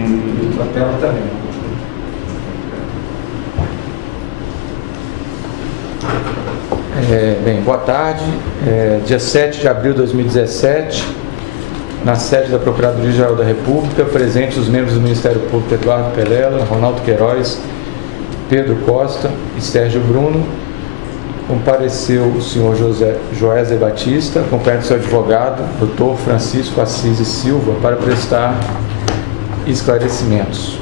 A tela também. Bem, boa tarde. Dia 7 de abril de 2017, na sede da Procuradoria-Geral da República, presentes os membros do Ministério Público Eduardo Pelela, Ronaldo Queiroz, Pedro Costa e Sérgio Bruno. Compareceu o senhor Joézer Batista, acompanhado do seu advogado, Dr. Francisco Assis e Silva, para prestar esclarecimentos.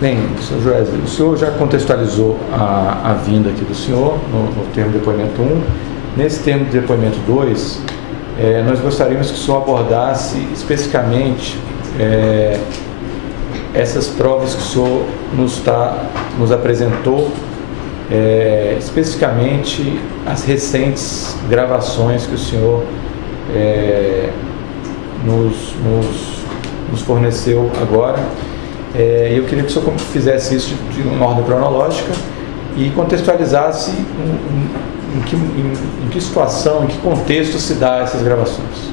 Bem, senhor Joézer, o senhor já contextualizou a vinda aqui do senhor no termo de depoimento 1. Nesse termo de depoimento 2, nós gostaríamos que o senhor abordasse especificamente essas provas que o senhor nos apresentou, especificamente as recentes gravações que o senhor nos forneceu agora. Eu queria que o senhor fizesse isso de uma ordem cronológica e contextualizasse em que situação, em que contexto se dá essas gravações.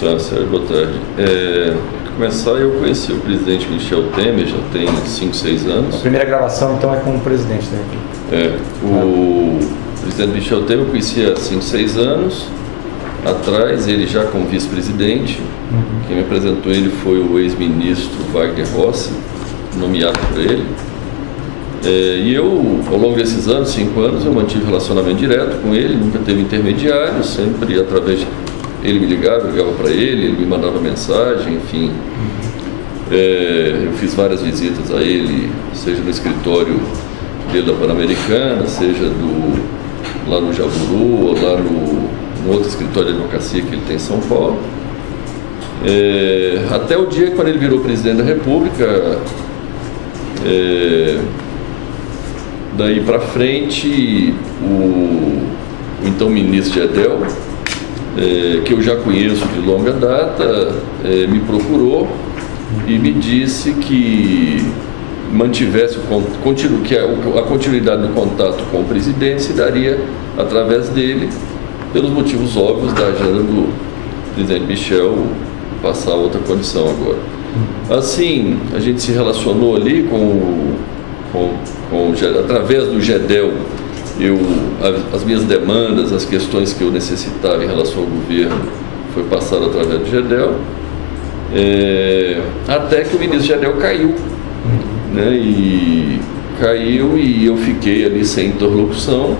Tá, Sérgio, boa tarde. Para começar, eu conheci o presidente Michel Temer já tem 5, 6 anos. A primeira gravação, então, é com o presidente Temer. O presidente Michel Temer eu conhecia há 5, 6 anos atrás, ele já como vice-presidente. Quem me apresentou ele foi o ex-ministro Wagner Rossi, nomeado por ele. E eu, ao longo desses anos, 5 anos, eu mantive relacionamento direto com ele, nunca teve intermediário, sempre através de... Ele me ligava, eu ligava para ele me mandava mensagem, enfim. Eu fiz várias visitas a ele, seja no escritório dele da Pan-Americana, seja lá no Jaburu, ou lá no outro escritório de advocacia que ele tem em São Paulo. Até o dia quando ele virou presidente da República, daí para frente, o então ministro Gedel, que eu já conheço de longa data, me procurou e me disse que mantivesse a continuidade do contato com o presidente se daria através dele, pelos motivos óbvios da agenda do presidente Michel passar a outra condição agora. Assim, a gente se relacionou ali através do Gedel, as minhas demandas, as questões que eu necessitava em relação ao governo, foi passado através do Gedel, até que o ministro Gedel caiu, né? E caiu e eu fiquei ali sem interlocução.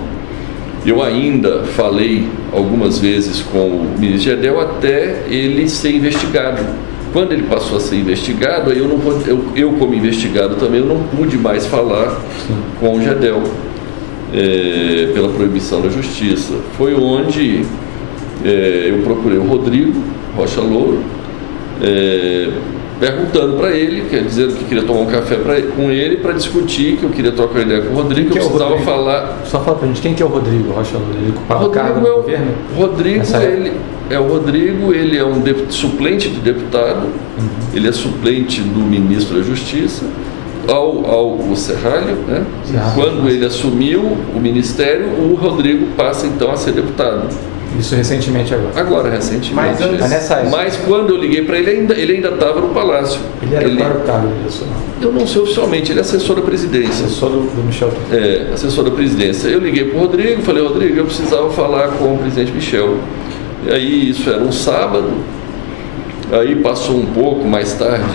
Eu ainda falei algumas vezes com o ministro Gedel até ele ser investigado. Quando ele passou a ser investigado, aí eu como investigado também, eu não pude mais falar com o Gedel, pela proibição da justiça. Foi onde eu procurei o Rodrigo Rocha Louro, perguntando para ele, quer dizer, que queria tomar um café com ele para discutir, que eu queria trocar ideia com o Rodrigo, que eu precisava falar. Só fala para a gente, quem que é o Rodrigo Rocha Louro? Ele ocupava o cargo no governo? Rodrigo, ele é um suplente de deputado, ele é suplente do ministro da Justiça, ao Serralho, né? Quando ele assumiu o ministério, o Rodrigo passa então a ser deputado. Isso recentemente agora? Agora, recentemente. Mas quando eu liguei para ele ainda estava no Palácio. Ele era para o cargo nacional? Eu não sei oficialmente, ele é assessor da presidência. Assessor do Michel Temer. Assessor da presidência. Eu liguei para o Rodrigo, falei, Rodrigo, eu precisava falar com o presidente Michel. E aí, isso era um sábado, aí passou um pouco mais tarde,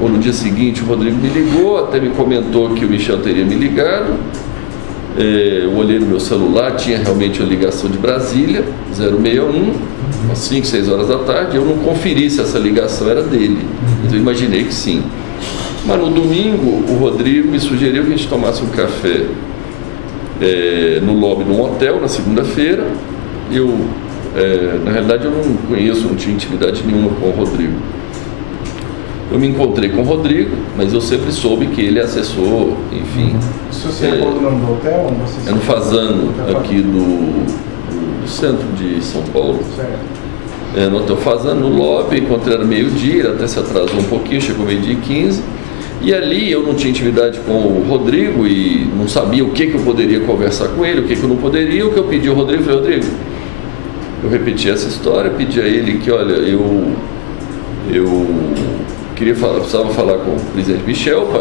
ou no dia seguinte, o Rodrigo me ligou, até me comentou que o Michel teria me ligado. Eu olhei no meu celular, tinha realmente uma ligação de Brasília, 061, às 5, 6 horas da tarde. Eu não conferi se essa ligação era dele, mas eu imaginei que sim. Mas no domingo, o Rodrigo me sugeriu que a gente tomasse um café no lobby de um hotel, na segunda-feira. Na realidade, eu não conheço, não tinha intimidade nenhuma com o Rodrigo. Eu me encontrei com o Rodrigo, mas eu sempre soube que ele é assessor, enfim. Se você recordou o nome do hotel? É no Fazano, aqui do centro de São Paulo. Certo. No hotel Fazano, no lobby, encontrei era meio-dia, ele até se atrasou um pouquinho, chegou meio-dia e 15. E ali eu não tinha intimidade com o Rodrigo e não sabia o que eu poderia conversar com ele, o que eu não poderia. O que eu pedi ao Rodrigo, falei, Rodrigo, eu repeti essa história, pedi a ele que, olha, eu precisava falar com o presidente Michel para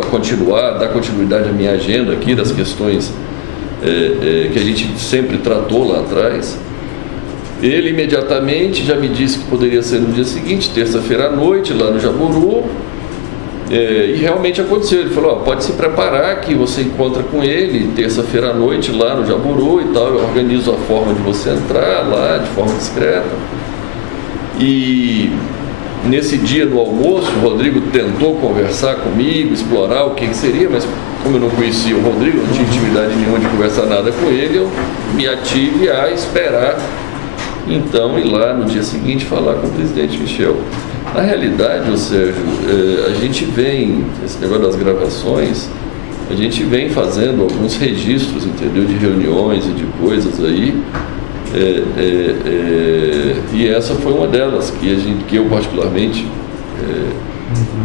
dar continuidade à minha agenda aqui das questões que a gente sempre tratou lá atrás. Ele imediatamente já me disse que poderia ser no dia seguinte, terça-feira à noite, lá no Jaburu, e realmente aconteceu. Ele falou, pode se preparar que você encontra com ele terça-feira à noite lá no Jaburu e tal, eu organizo a forma de você entrar lá de forma discreta. E nesse dia no almoço, o Rodrigo tentou conversar comigo, explorar o que seria, mas como eu não conhecia o Rodrigo, não tinha intimidade nenhuma de conversar nada com ele, eu me ative a esperar, então, ir lá no dia seguinte falar com o presidente Michel. Na realidade, ô Sérgio, a gente vem, esse negócio das gravações, a gente vem fazendo alguns registros, entendeu, de reuniões e de coisas aí, e essa foi uma delas que eu particularmente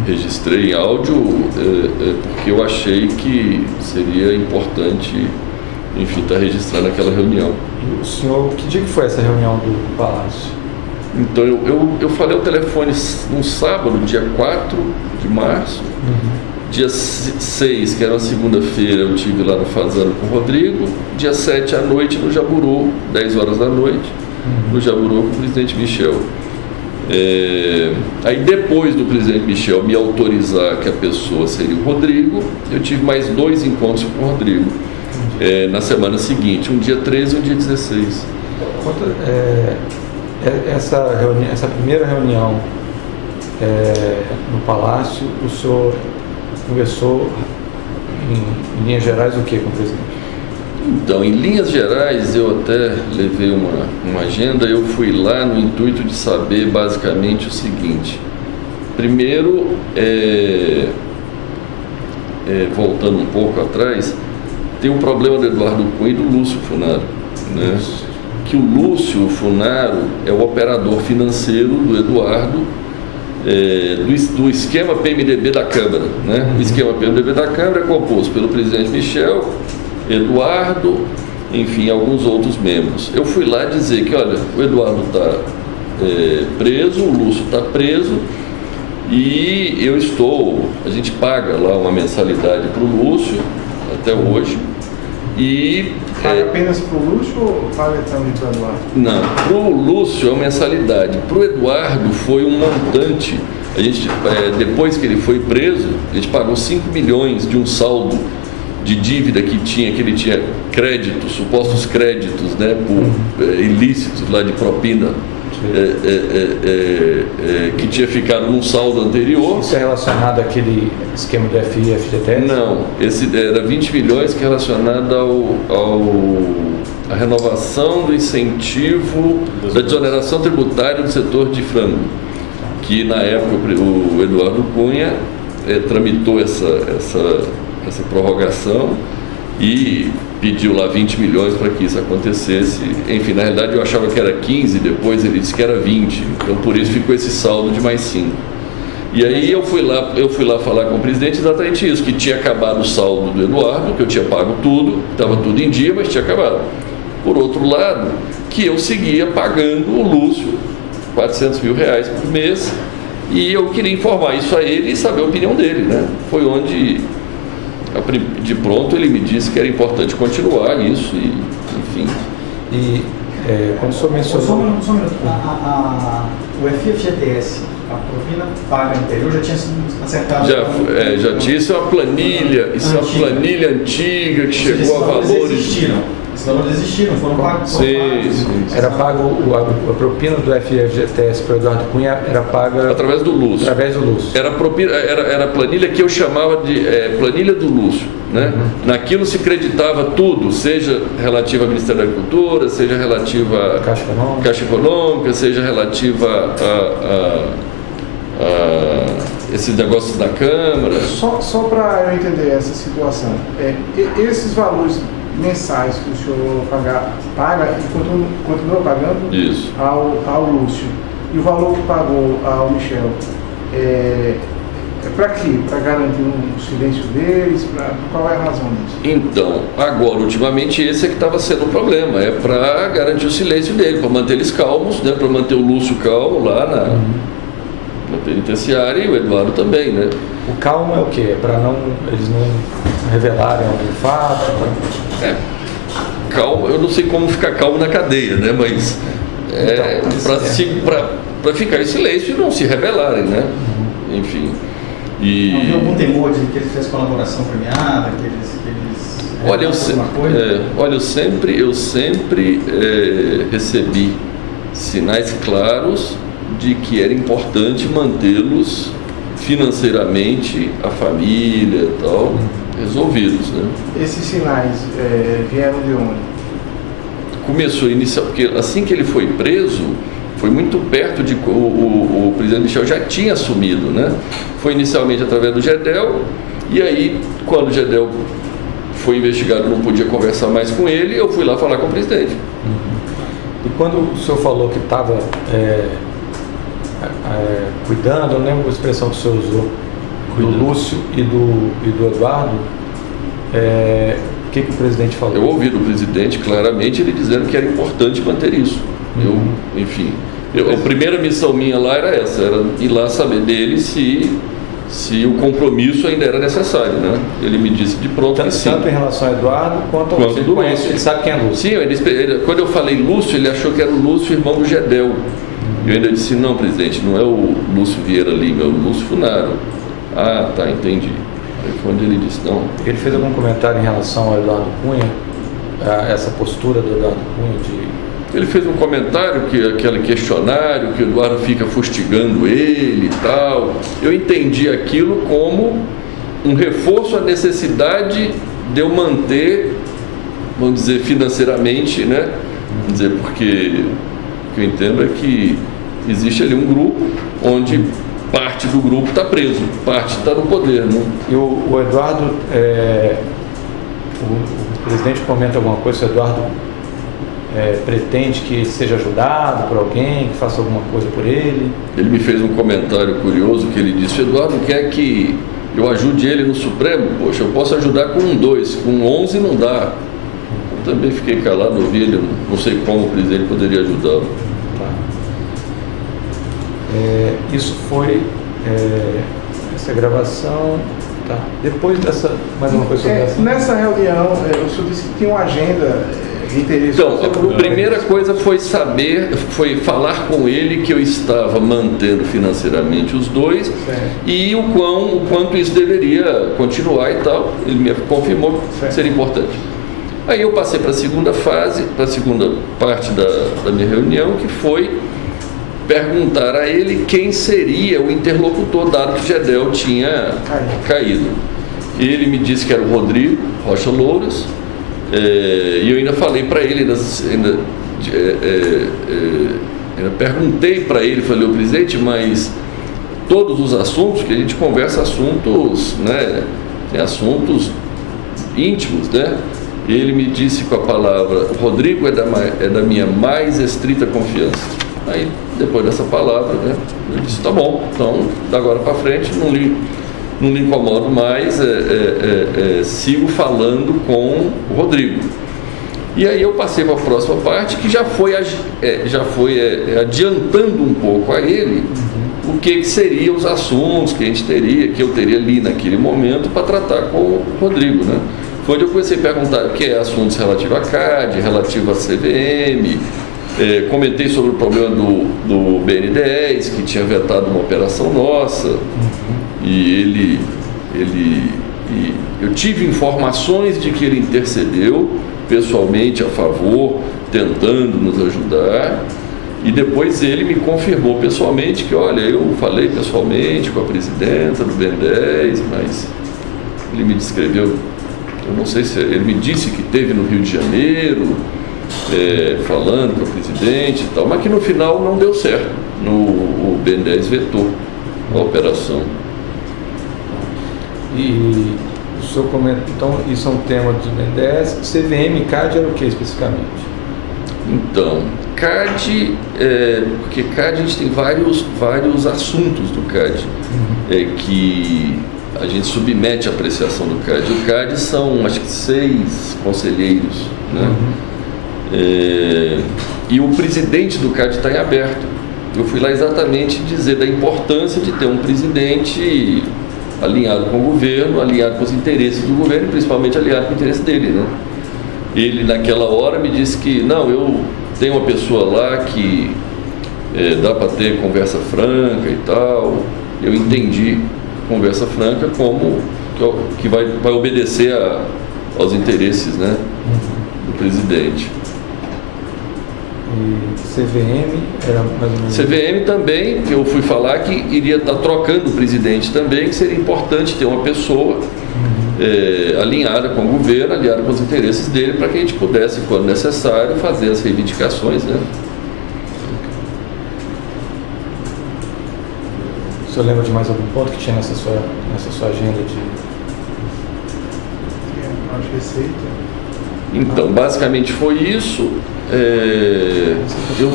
registrei em áudio, porque eu achei que seria importante, enfim, estar registrando aquela reunião. E o senhor, que dia que foi essa reunião do Palácio? Então, eu falei ao telefone num sábado, dia 4 de março, dia 6, que era uma segunda-feira, eu estive lá no Fazano com o Rodrigo, dia 7 à noite no Jaburu, 10 horas da noite, no Jaburu com o presidente Michel. Aí depois do presidente Michel me autorizar que a pessoa seria o Rodrigo, eu tive mais 2 encontros com o Rodrigo, na semana seguinte, um dia 13 e um dia 16. Essa primeira reunião no Palácio, o senhor conversou em linhas gerais o que com o presidente? Então, em linhas gerais, eu até levei uma agenda, eu fui lá no intuito de saber basicamente o seguinte. Primeiro, voltando um pouco atrás, tem um problema do Eduardo Cunha e do Lúcio Funaro, né? Que o Lúcio Funaro é o operador financeiro do Eduardo, do esquema PMDB da Câmara, né? O esquema PMDB da Câmara é composto pelo presidente Michel, Eduardo, enfim, alguns outros membros. Eu fui lá dizer que, olha, o Eduardo está preso, o Lúcio está preso, e a gente paga lá uma mensalidade para o Lúcio, até hoje, e... Paga apenas para o Lúcio ou paga também para o Eduardo? Não, para o Lúcio é uma mensalidade, para o Eduardo foi um montante. A gente, depois que ele foi preso, a gente pagou 5 milhões de um saldo de dívida que ele tinha créditos, supostos créditos, né, por ilícitos lá de propina, que tinha ficado num saldo anterior. Isso é relacionado àquele esquema do FI e FGTS? Não, esse era 20 milhões que é relacionado à renovação do incentivo da desoneração tributária do setor de frango, que na época o Eduardo Cunha tramitou essa prorrogação e pediu lá 20 milhões para que isso acontecesse. Enfim, na realidade eu achava que era 15, depois ele disse que era 20, então por isso ficou esse saldo de mais 5. E aí eu fui lá falar com o presidente exatamente isso, que tinha acabado o saldo do Eduardo, que eu tinha pago tudo, estava tudo em dia, mas tinha acabado. Por outro lado, que eu seguia pagando o Lúcio R$400 mil por mês, e eu queria informar isso a ele e saber a opinião dele, né? Foi onde... De pronto ele me disse que era importante continuar isso, e, enfim. E quando o senhor mencionou... Só um minuto. O FGTS, a propina paga anterior, já tinha sido acertado? Já tinha, isso é uma planilha antiga que chegou a valores... Esses valores existiram, foram pagos. Sim. Era pago a propina do FGTS para o Eduardo Cunha, era paga através do Lúcio. Era a planilha que eu chamava de planilha do Lúcio, né? Naquilo se creditava tudo, seja relativa ao Ministério da Agricultura, seja relativa à Caixa Econômica, seja relativa a esses negócios da Câmara. Só para eu entender essa situação, esses valores mensais que o senhor paga e continua pagando isso ao Lúcio, e o valor que pagou ao Michel é para quê? Para garantir um silêncio deles? Qual é a razão disso? Então, agora, ultimamente, esse é que estava sendo o problema, é para garantir o silêncio dele, para manter eles calmos, né? Para manter o Lúcio calmo lá penitenciária e o Eduardo também, né? O calmo é o quê? Para eles não revelarem algum fato? Calmo, eu não sei como ficar calmo na cadeia, né? Mas para ficar em silêncio e não se revelarem, né? Enfim. Não havia algum temor de que eles fizessem colaboração premiada, que eles Olha, eu sempre recebi sinais claros de que era importante mantê-los financeiramente, a família e tal, resolvidos, né? Esses sinais vieram de onde? Começou a iniciar, porque assim que ele foi preso, foi muito perto de... O presidente Michel já tinha assumido, né? Foi inicialmente através do Gedel, e aí, quando o Gedel foi investigado, não podia conversar mais com ele, eu fui lá falar com o presidente. E quando o senhor falou que estava cuidando, eu não lembro a expressão que o senhor usou, do Lúcio e do Eduardo, o que o presidente falou? Eu ouvi do presidente claramente ele dizendo que era importante manter isso. A primeira missão minha lá era essa, era ir lá saber dele se o compromisso ainda era necessário, né? Ele me disse de pronto que sim. Tanto em relação a Eduardo quanto ao Lúcio. Ele sabe quem é Lúcio. Sim, quando eu falei Lúcio, ele achou que era o Lúcio, irmão do Gedel. Eu ainda disse, não, presidente, não é o Lúcio Vieira Lima, é o Lúcio Funaro. Ah, tá, entendi. Aí foi onde ele disse, não. Ele fez algum comentário em relação ao Eduardo Cunha, a essa postura do Eduardo Cunha de... Ele fez um comentário, aquele questionário, que o Eduardo fica fustigando ele e tal. Eu entendi aquilo como um reforço à necessidade de eu manter, vamos dizer, financeiramente, né? Vamos dizer, porque o que eu entendo é que existe ali um grupo onde parte do grupo está preso, parte está no poder, né? E o Eduardo, o presidente comenta alguma coisa, se o Eduardo pretende que seja ajudado por alguém, que faça alguma coisa por ele? Ele me fez um comentário curioso que ele disse, Eduardo quer que eu ajude ele no Supremo? Poxa, eu posso ajudar com 2, com 11 não dá. Eu também fiquei calado, ouvi ele, não sei como o presidente poderia ajudá-lo. Tá. Isso foi essa gravação, tá. Depois dessa, mais uma coisa sobre essa. Nessa reunião, o senhor disse que tinha uma agenda de interesse. Então, a primeira coisa foi falar com ele que eu estava mantendo financeiramente os dois, certo, e o quanto isso deveria continuar e tal. Ele me confirmou que seria importante. Aí eu passei para a segunda fase, para a segunda parte da minha reunião, que foi perguntar a ele quem seria o interlocutor, dado que o Gedel tinha caído. Ele me disse que era o Rodrigo Rocha Louras, e eu ainda falei para ele, ainda perguntei para ele, falei, o presidente, mas todos os assuntos, que a gente conversa assuntos, né, tem assuntos íntimos, né? Ele me disse com a palavra, o Rodrigo é da minha mais estrita confiança. Aí, depois dessa palavra, né, eu disse, tá bom, então, da agora para frente, não lhe incomodo mais, sigo falando com o Rodrigo. E aí eu passei para a próxima parte, que já foi adiantando um pouco a ele o que seriam os assuntos que eu teria ali naquele momento para tratar com o Rodrigo, né? Foi onde eu comecei a perguntar o que é assuntos relativos à CAD, relativo à CVM, comentei sobre o problema do BN10, que tinha vetado uma operação nossa, e eu tive informações de que ele intercedeu pessoalmente a favor, tentando nos ajudar, e depois ele me confirmou pessoalmente que, olha, eu falei pessoalmente com a presidenta do BN10, mas ele me descreveu, eu não sei se ele me disse que teve no Rio de Janeiro, falando com o presidente e tal, mas que no final não deu certo, o BN10 vetou a operação. E o senhor comenta, então, isso é um tema do BN10, CVM e CAD era o que especificamente? Então, CAD, porque CAD a gente tem vários assuntos do CAD, que a gente submete à apreciação do CAD. O CAD são, acho que 6 conselheiros, né? E o presidente do CAD está em aberto. eu fui lá exatamente dizer da importância de ter um presidente alinhado com o governo, alinhado com os interesses do governo e principalmente alinhado com o interesse dele, né? Ele naquela hora me disse que não, eu tenho uma pessoa lá que dá para ter conversa franca e tal. Eu entendi conversa franca como que vai obedecer aos interesses, né, do presidente. E CVM era mais ou menos... CVM também, que eu fui falar que iria estar trocando o presidente também, que seria importante ter uma pessoa alinhada com o governo, alinhada com os interesses dele, para que a gente pudesse, quando necessário, fazer as reivindicações, né? O senhor lembra de mais algum ponto que tinha nessa sua agenda de... Receita? Então, basicamente foi isso. Eu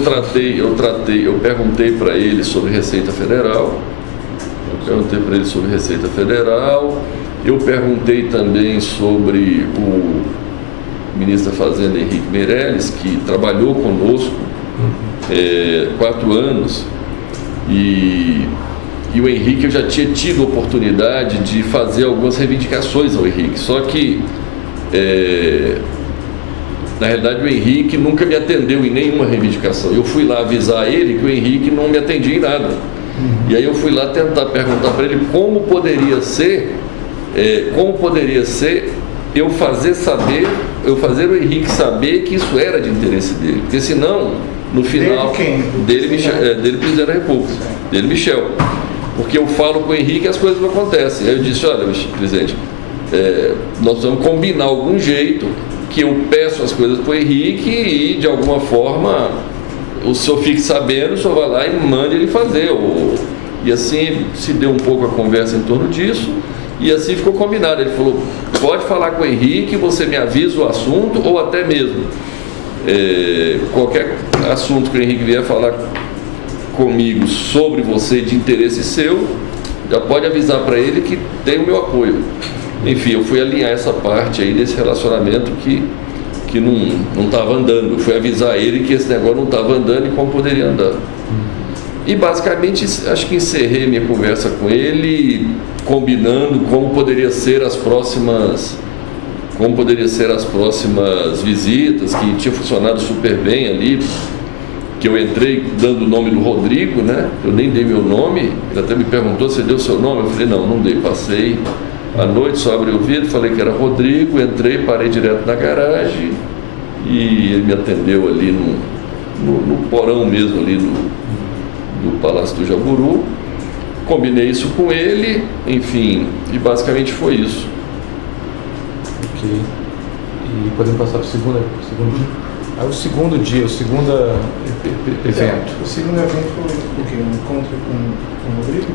perguntei para ele sobre Receita Federal. Eu perguntei também sobre o ministro da Fazenda, Henrique Meirelles, que trabalhou conosco 4 anos, e o Henrique, eu já tinha tido a oportunidade de fazer algumas reivindicações ao Henrique, só que na realidade o Henrique nunca me atendeu em nenhuma reivindicação. Eu fui lá avisar ele que o Henrique não me atendia em nada. E aí eu fui lá tentar perguntar para ele como poderia ser eu fazer o Henrique saber que isso era de interesse dele, porque senão no final dele presidente da República, dele Michel, porque eu falo com o Henrique e as coisas não acontecem. Aí eu disse: olha, presidente, nós vamos combinar algum jeito que eu peço as coisas para o Henrique e de alguma forma o senhor fique sabendo, o senhor vai lá e mande ele fazer. E assim se deu um pouco a conversa em torno disso, e assim ficou combinado. Ele falou: pode falar com o Henrique, você me avisa o assunto, ou até mesmo qualquer assunto que o Henrique vier falar comigo sobre você de interesse seu, já pode avisar para ele que tem o meu apoio. Enfim, eu fui alinhar essa parte aí desse relacionamento que não estava andando. Eu fui avisar ele que esse negócio não estava andando e como poderia andar. E basicamente acho que encerrei minha conversa com ele, combinando como poderia ser as próximas visitas, que tinha funcionado super bem ali, que eu entrei dando o nome do Rodrigo, né? Eu nem dei meu nome, ele até me perguntou se deu seu nome, eu falei: não dei, passei à noite, só abri o vidro, falei que era Rodrigo, entrei, parei direto na garagem e ele me atendeu ali no porão mesmo ali do Palácio do Jaburu. Combinei isso com ele, enfim, e basicamente foi isso. Ok. E podemos passar para o segundo dia? O segundo dia, o segundo evento. O segundo evento foi o quê? Um encontro com o Rodrigo?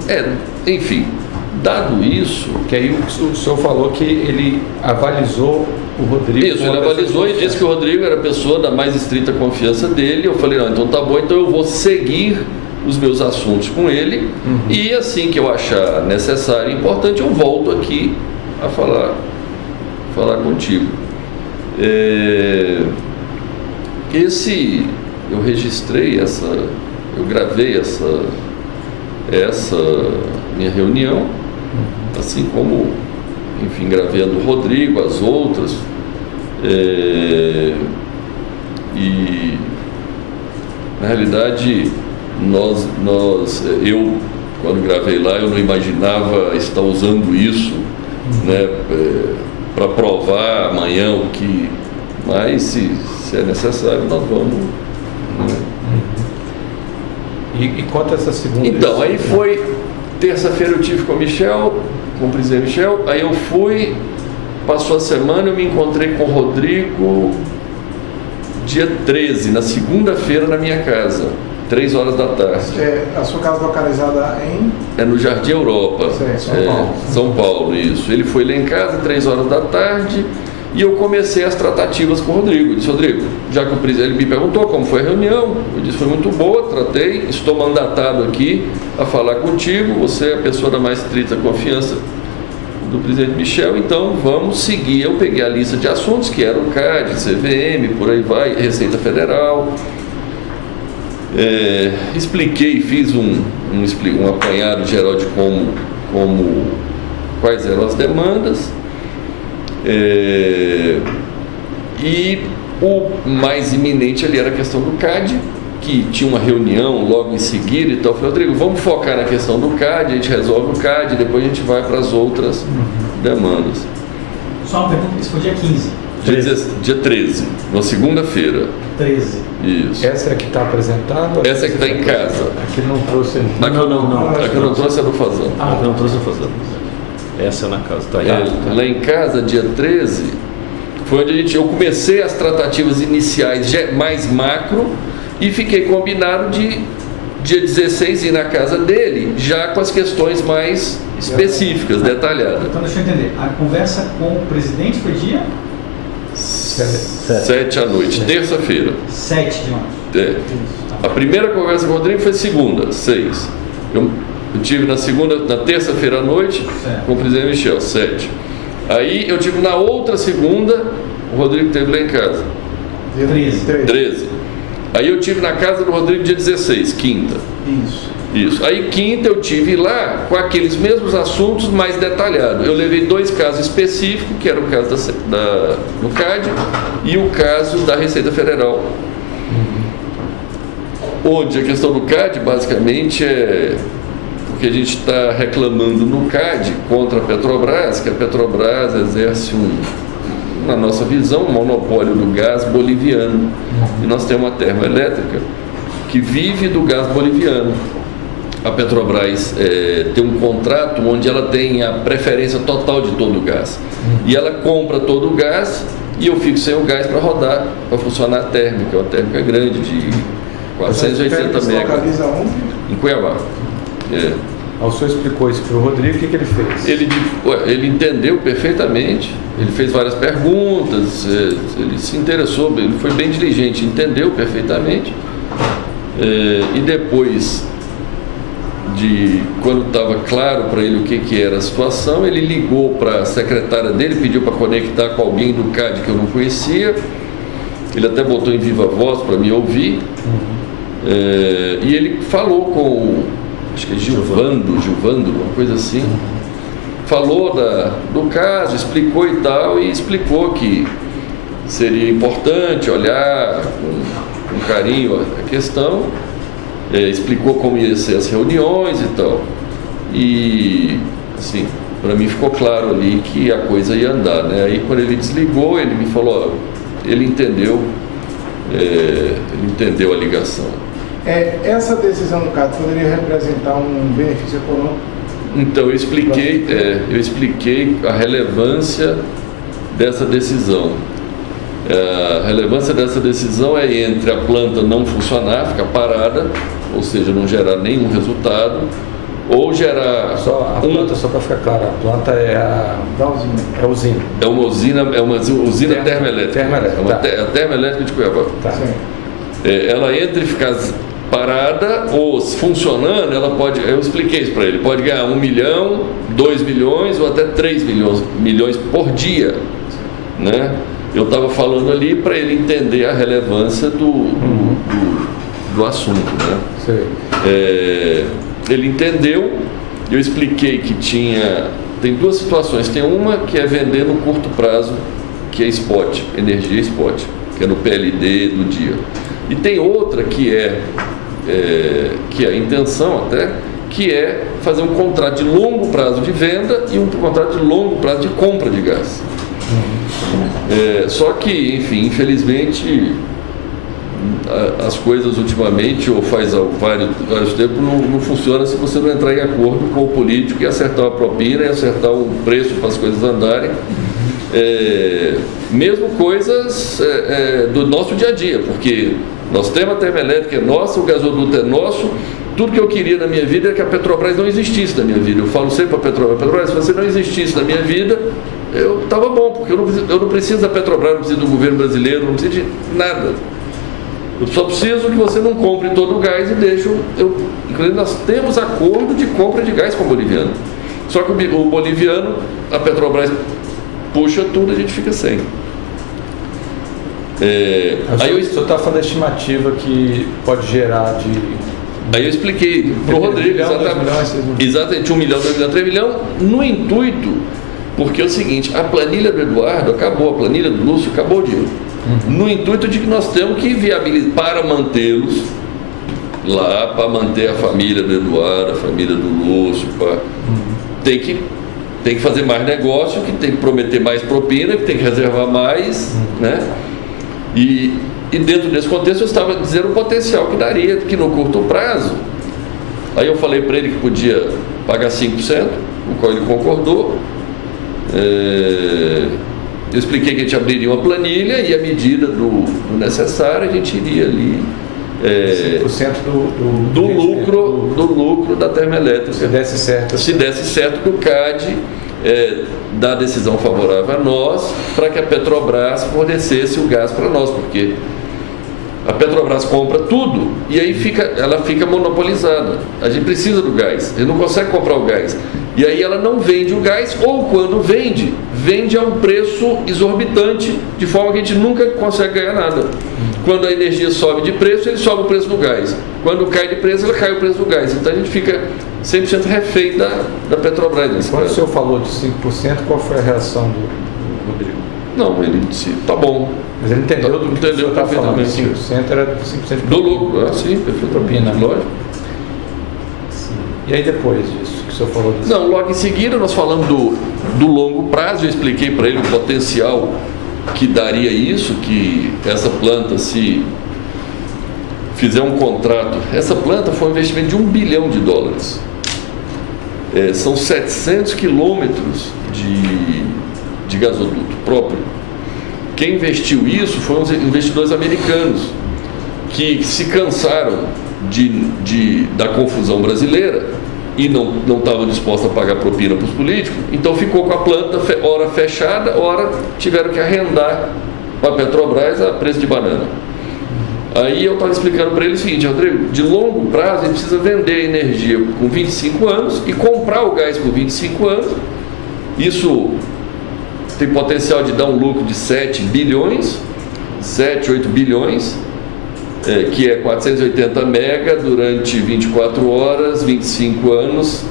Enfim, dado isso... Que aí o senhor falou que ele avalizou o Rodrigo... Isso, ele avalizou e disse que o Rodrigo era a pessoa da mais estrita confiança dele. Eu falei: não, então tá bom, então eu vou seguir os meus assuntos com ele, e assim que eu achar necessário e importante, eu volto aqui a falar contigo. Eu registrei eu gravei essa minha reunião, assim como, enfim, gravei a do Rodrigo, as outras, e na realidade eu quando gravei lá, eu não imaginava estar usando isso, né, para provar amanhã o que, mas se é necessário, nós vamos, né? E quanto a essa segunda? Então, aí foi terça-feira, eu tive com o presidente Michel, aí eu fui, passou a semana, eu me encontrei com o Rodrigo dia 13, na segunda-feira, na minha casa, 3 horas da tarde. A sua casa localizada em? No Jardim Europa. São Paulo. São Paulo, isso. Ele foi lá em casa, 3 horas da tarde, e eu comecei as tratativas com o Rodrigo. Eu disse: Rodrigo, já que o presidente, ele me perguntou como foi a reunião, eu disse: foi muito boa, tratei, estou mandatado aqui a falar contigo, você é a pessoa da mais estrita confiança do presidente Michel, então vamos seguir. Eu peguei a lista de assuntos, que era o CAD, CVM, por aí vai, Receita Federal. Expliquei, fiz um apanhado geral de quais eram as demandas, e o mais iminente ali era a questão do CAD, que tinha uma reunião logo em seguida e tal. Eu falei, Rodrigo, vamos focar na questão do CAD, a gente resolve o CAD, depois a gente vai para as outras demandas. Só uma pergunta, isso foi dia 15? Dia 13, na segunda-feira. 13. Isso. Essa é a que está apresentada? Essa é que está em casa. Aqui não trouxe. Aqui eu não trouxe a do Fazano. Não trouxe a Fazano. Essa é na casa, tá aí. Lá em casa, dia 13, foi onde eu comecei as tratativas iniciais mais macro e fiquei combinado de dia 16 ir na casa dele, já com as questões mais específicas, detalhadas. Então deixa eu entender, a conversa com o presidente foi dia? 7 à noite, terça-feira. 7 de março. A primeira conversa com o Rodrigo foi segunda, 6. Eu tive na terça-feira à noite, com o presidente Michel, 7. Aí eu tive na outra segunda, o Rodrigo esteve lá em casa. Dia 13. Aí eu tive na casa do Rodrigo dia 16, quinta. Isso. Aí quinta eu tive lá com aqueles mesmos assuntos mais detalhados. Eu levei 2 casos específicos, que era o caso do CAD e o caso da Receita Federal. Onde a questão do CAD basicamente é porque a gente está reclamando no CAD contra a Petrobras, que a Petrobras exerce na nossa visão, um monopólio do gás boliviano. E nós temos uma termoelétrica que vive do gás boliviano. A Petrobras tem um contrato onde ela tem a preferência total de todo o gás. E ela compra todo o gás e eu fico sem o gás para rodar, para funcionar a térmica. É uma térmica grande de 480 megas. Localiza onde? Em Cuiabá. O senhor explicou isso para o Rodrigo, o que ele fez? Ele entendeu perfeitamente, ele fez várias perguntas, ele se interessou, ele foi bem diligente, entendeu perfeitamente. E depois quando estava claro para ele o que era a situação, ele ligou para a secretária dele, pediu para conectar com alguém do CAD que eu não conhecia. Ele até botou em viva voz para me ouvir. E ele falou com, acho que é Gilvando, uma coisa assim. Falou do caso, explicou e tal, e explicou que seria importante olhar com carinho a questão. Explicou como ia ser as reuniões e tal. E, assim, para mim ficou claro ali que a coisa ia andar, né? Aí quando ele desligou, ele me falou, ele entendeu a ligação. Essa decisão do CAD poderia representar um benefício econômico? Então, eu expliquei a relevância dessa decisão. A relevância dessa decisão é entre a planta não funcionar, ficar parada, ou seja, não gerar nenhum resultado, ou gerar... planta, só para ficar claro, a planta é a usina. É uma usina termoelétrica. A termoelétrica de Cuiabá. Tá. Ela entre ficar parada ou funcionando, ela pode, eu expliquei isso para ele, pode ganhar 1 milhão, 2 milhões ou até 3 milhões por dia, né? Eu estava falando ali para ele entender a relevância do assunto, né? Ele entendeu. Eu expliquei que tem 2 situações. Tem uma que é vender no curto prazo, que é spot, energia spot, que é no PLD do dia. E tem outra que é a intenção até, que é fazer um contrato de longo prazo de venda e um contrato de longo prazo de compra de gás. Só que, enfim, infelizmente, as coisas ultimamente, ou faz vários tempos, não funcionam se você não entrar em acordo com o político e acertar uma propina e acertar um preço para as coisas andarem. Mesmo coisas do nosso dia a dia, porque nós temos a termoelétrica, é nossa, o gasoduto é nosso. Tudo que eu queria na minha vida é que a Petrobras não existisse na minha vida. Eu falo sempre para a Petrobras, se você não existisse na minha vida, eu estava bom, porque eu não preciso da Petrobras, não preciso do governo brasileiro, não preciso de nada. Eu só preciso que você não compre todo o gás e deixe inclusive nós temos acordo de compra de gás com o boliviano. Só que o boliviano, a Petrobras puxa tudo e a gente fica sem. Aí o senhor está falando da estimativa que pode gerar de... Aí eu expliquei para o Rodrigo exatamente 1 milhão, 2 milhões, 3 milhões, no intuito, porque é o seguinte, a planilha do Eduardo acabou, a planilha do Lúcio acabou o dinheiro. No intuito de que nós temos que viabilizar para mantê-los lá, para manter a família do Eduardo, a família do Lúcio, tem que fazer mais negócio, que tem que prometer mais propina, que tem que reservar mais, né? E dentro desse contexto eu estava dizendo o potencial que daria, que no curto prazo, aí eu falei para ele que podia pagar 5%, o qual ele concordou. Eu expliquei que a gente abriria uma planilha e à medida do necessário a gente iria ali 5% do lucro da termoelétrica. Se desse certo do CAD dar decisão favorável a nós, para que a Petrobras fornecesse o gás para nós, porque a Petrobras compra tudo e aí ela fica monopolizada. A gente precisa do gás, a gente não consegue comprar o gás. E aí ela não vende o gás, ou quando vende a um preço exorbitante, de forma que a gente nunca consegue ganhar nada. Quando a energia sobe de preço, ele sobe o preço do gás. Quando cai de preço, ele cai o preço do gás. Então a gente fica 100% refém da Petrobras. Quando o senhor falou de 5%, qual foi a reação do Rodrigo? Não, ele disse, tá bom. Mas ele entendeu do que o senhor está falando. 5% era 5% do lucro. Sim, propina. Lógico. Sim. E aí depois disso, que o senhor falou disso? Não, logo em seguida nós falamos do longo prazo. Eu expliquei para ele o potencial que daria isso, que essa planta, se fizer um contrato, essa planta foi um investimento de $1 bilhão. São 700 quilômetros de gasoduto próprio. Quem investiu isso foram os investidores americanos, que se cansaram da confusão brasileira e não estavam dispostos a pagar propina para os políticos, então ficou com a planta hora fechada, hora tiveram que arrendar para a Petrobras a preço de banana. Aí eu estava explicando para ele o seguinte: Rodrigo, de longo prazo ele precisa vender a energia com 25 anos e comprar o gás por 25 anos. Isso tem potencial de dar um lucro de 7 bilhões, 7, 8 bilhões, que é 480 mega durante 24 horas, 25 anos,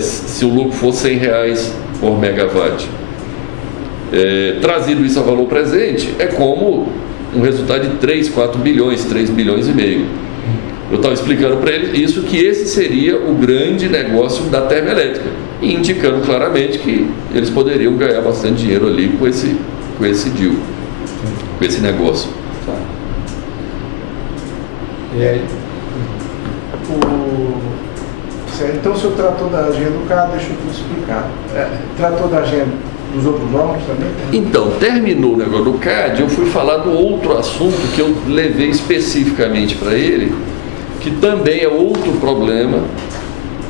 se o lucro for R$100 por megawatt. Trazido isso a valor presente, é como um resultado de 3, 4 bilhões, 3 bilhões e meio. Eu estava explicando para ele isso, que esse seria o grande negócio da termoelétrica, e indicando claramente que eles poderiam ganhar bastante dinheiro ali com esse deal, com esse negócio. Tá. E aí? Então o senhor tratou da agenda do CAD, deixa eu tudo explicar. Tratou da agenda dos outros órgãos também? Então, terminou o negócio do CAD, eu fui falar do outro assunto que eu levei especificamente para ele, que também é outro problema,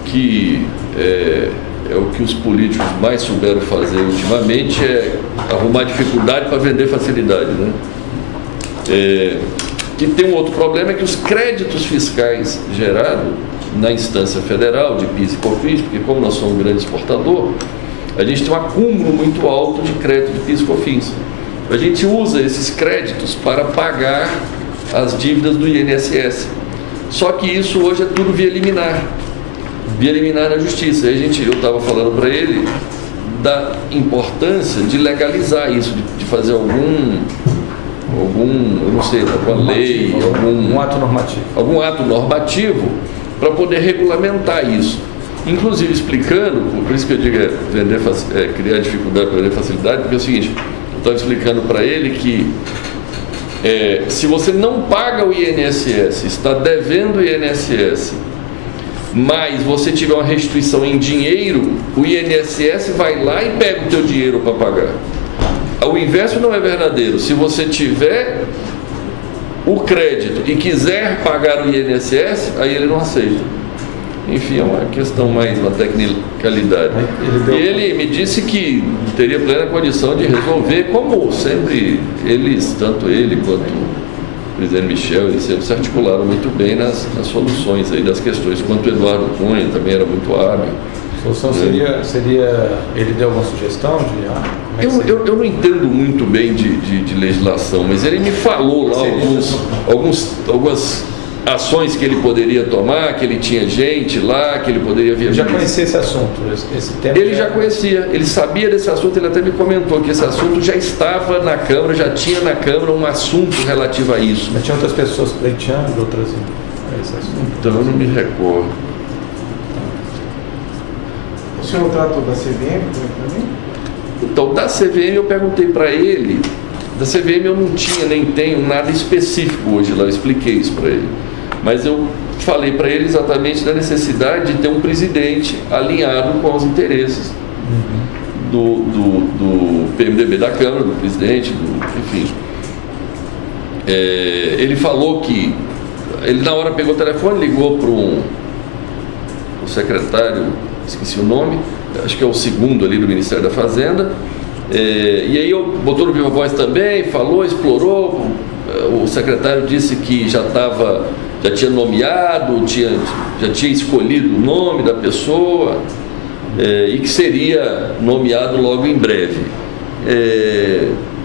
que é o que os políticos mais souberam fazer ultimamente, é arrumar dificuldade para vender facilidade, né? Que tem um outro problema, é que os créditos fiscais gerados na instância federal de PIS e COFINS, porque como nós somos um grande exportador, a gente tem um acúmulo muito alto de crédito de PIS e COFINS. A gente usa esses créditos para pagar as dívidas do INSS. Só que isso hoje é tudo via liminar na justiça. Aí eu estava falando para ele da importância de legalizar isso, de fazer algum, eu não sei, alguma lei, algum ato normativo para poder regulamentar isso. Inclusive explicando, por isso que eu digo criar dificuldade para vender facilidade, porque é o seguinte, eu estava explicando para ele que se você não paga o INSS, está devendo o INSS, mas você tiver uma restituição em dinheiro, o INSS vai lá e pega o teu dinheiro para pagar. O inverso não é verdadeiro. Se você tiver o crédito e quiser pagar o INSS, aí ele não aceita. Enfim, é uma questão mais, uma tecnicalidade. E ele me disse que teria plena condição de resolver, como sempre eles, tanto ele quanto o presidente Michel, eles sempre se articularam muito bem nas soluções aí das questões, quanto o Eduardo Cunha também era muito hábil. solução seria ele deu alguma sugestão de eu não entendo muito bem de legislação, mas ele me falou lá algumas ações que ele poderia tomar, que ele tinha gente lá, que ele poderia viajar. Já conhecia esse assunto, esse tema? Ele já conhecia, ele sabia desse assunto, ele até me comentou que esse assunto já estava na Câmara, já tinha na Câmara um assunto relativo a isso. Mas tinha outras pessoas pleiteando, outras a esse assunto? Então eu não me recordo. O senhor tratou da CVM também? Então, da CVM eu perguntei para ele, da CVM eu não tinha, nem tenho nada específico hoje lá, eu expliquei isso para ele. Mas eu falei para ele exatamente da necessidade de ter um presidente alinhado com os interesses do PMDB da Câmara, do presidente, enfim. Ele falou que, ele na hora pegou o telefone, ligou para o secretário, esqueci o nome, acho que é o segundo ali do Ministério da Fazenda, e aí botou no Viva Voz também, falou, explorou, o secretário disse que já tinha nomeado, já tinha escolhido o nome da pessoa, e que seria nomeado logo em breve.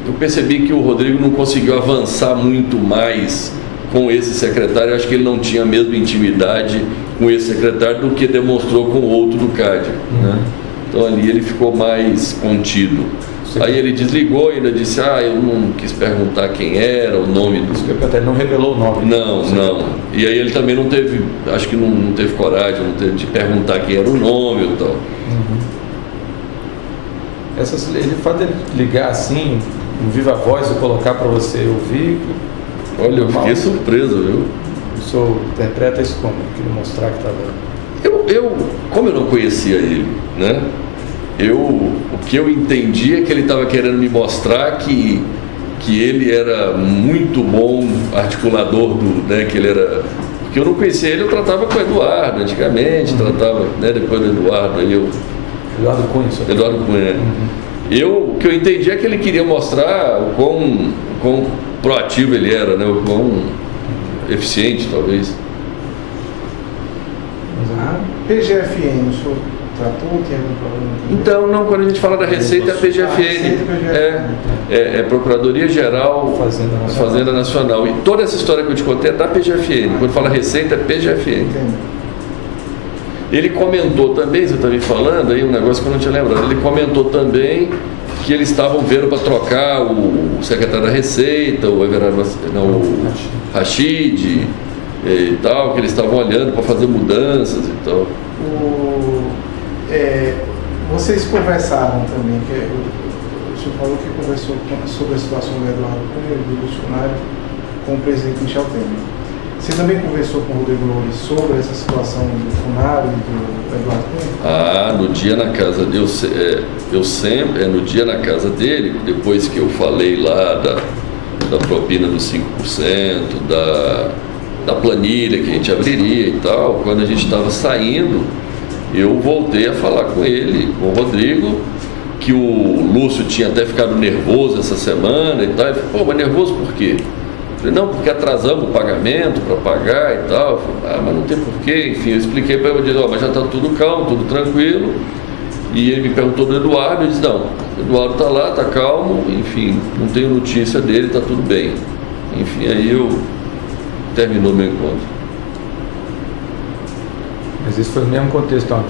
Eu percebi que o Rodrigo não conseguiu avançar muito mais com esse secretário, eu acho que ele não tinha a mesma intimidade com esse secretário do que demonstrou com o outro do CAD, né? Então ali ele ficou mais contido. Aí ele desligou e ainda disse, eu não quis perguntar quem era, o nome do... Ele não revelou o nome. Não. E aí ele também não teve, acho que não teve coragem, não teve de perguntar quem era o nome e tal. Ele faz ele ligar assim, no Viva Voz, e colocar para você ouvir... Olha, eu fiquei surpreso, viu? O senhor interpreta isso como? Queria mostrar que estava... Como eu não conhecia ele, né? O que eu entendi é que ele estava querendo me mostrar que ele era muito bom articulador né? Que ele era... Porque eu não conhecia ele, eu tratava com o Eduardo antigamente, tratava, né? Depois do Eduardo, aí eu... Eduardo Cunha. Eduardo Cunha. O que eu entendi é que ele queria mostrar o quão proativo ele era, né? O quão eficiente, talvez. A PGFN, o senhor tratou? Tem algum problema? Então, não, quando a gente fala da Receita, é a PGFN. É Procuradoria Geral Fazenda Nacional. E toda essa história que eu te contei é da PGFN. Quando fala Receita, é PGFN. Entendo. Ele comentou também, você está me falando aí um negócio que eu não tinha lembrado, ele comentou também que eles estavam vendo para trocar o secretário da Receita, o Rachid e tal, que eles estavam olhando para fazer mudanças e tal. Vocês conversaram também, o senhor falou que conversou sobre a situação do Eduardo Cunha e do Bolsonaro com o presidente Michel Temer. Você também conversou com o Rodrigo Loures sobre essa situação do Funaro e do Eduardo Cunha? No dia na casa dele, no dia na casa dele, depois que eu falei lá da propina dos 5%, da planilha que a gente abriria e tal, quando a gente estava saindo, eu voltei a falar com ele, com o Rodrigo, que o Lúcio tinha até ficado nervoso essa semana e tal. Ele falou, mas nervoso por quê? Eu falei, não, porque atrasamos o pagamento para pagar e tal. Eu falei, mas não tem porquê. Enfim, eu expliquei para ele, eu disse, mas já está tudo calmo, tudo tranquilo. E ele me perguntou do Eduardo, eu disse, não, o Eduardo está lá, está calmo, enfim, não tenho notícia dele, está tudo bem. Enfim, aí terminou meu encontro. Mas isso foi no mesmo contexto, então,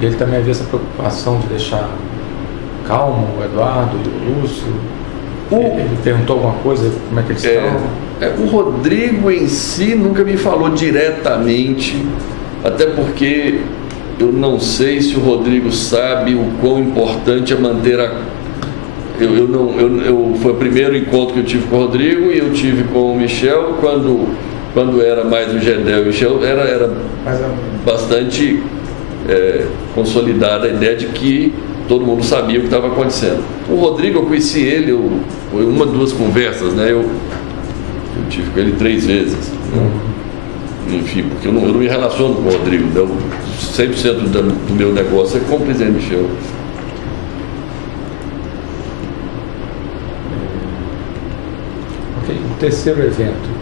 ele também havia essa preocupação de deixar calmo o Eduardo e o Lúcio? Ele perguntou alguma coisa, como é que eles estão? O Rodrigo em si nunca me falou diretamente, até porque eu não sei se o Rodrigo sabe o quão importante é manter foi o primeiro encontro que eu tive com o Rodrigo e eu tive com o Michel quando era mais o Gedel e o Michel, era bastante consolidada a ideia de que todo mundo sabia o que estava acontecendo. O Rodrigo, eu conheci ele, foi uma, duas conversas, né? Eu tive com ele 3 vezes. Né? Enfim, porque eu não me relaciono com o Rodrigo. Né? 100% do meu negócio é com o presidente Michel. Ok, o terceiro evento.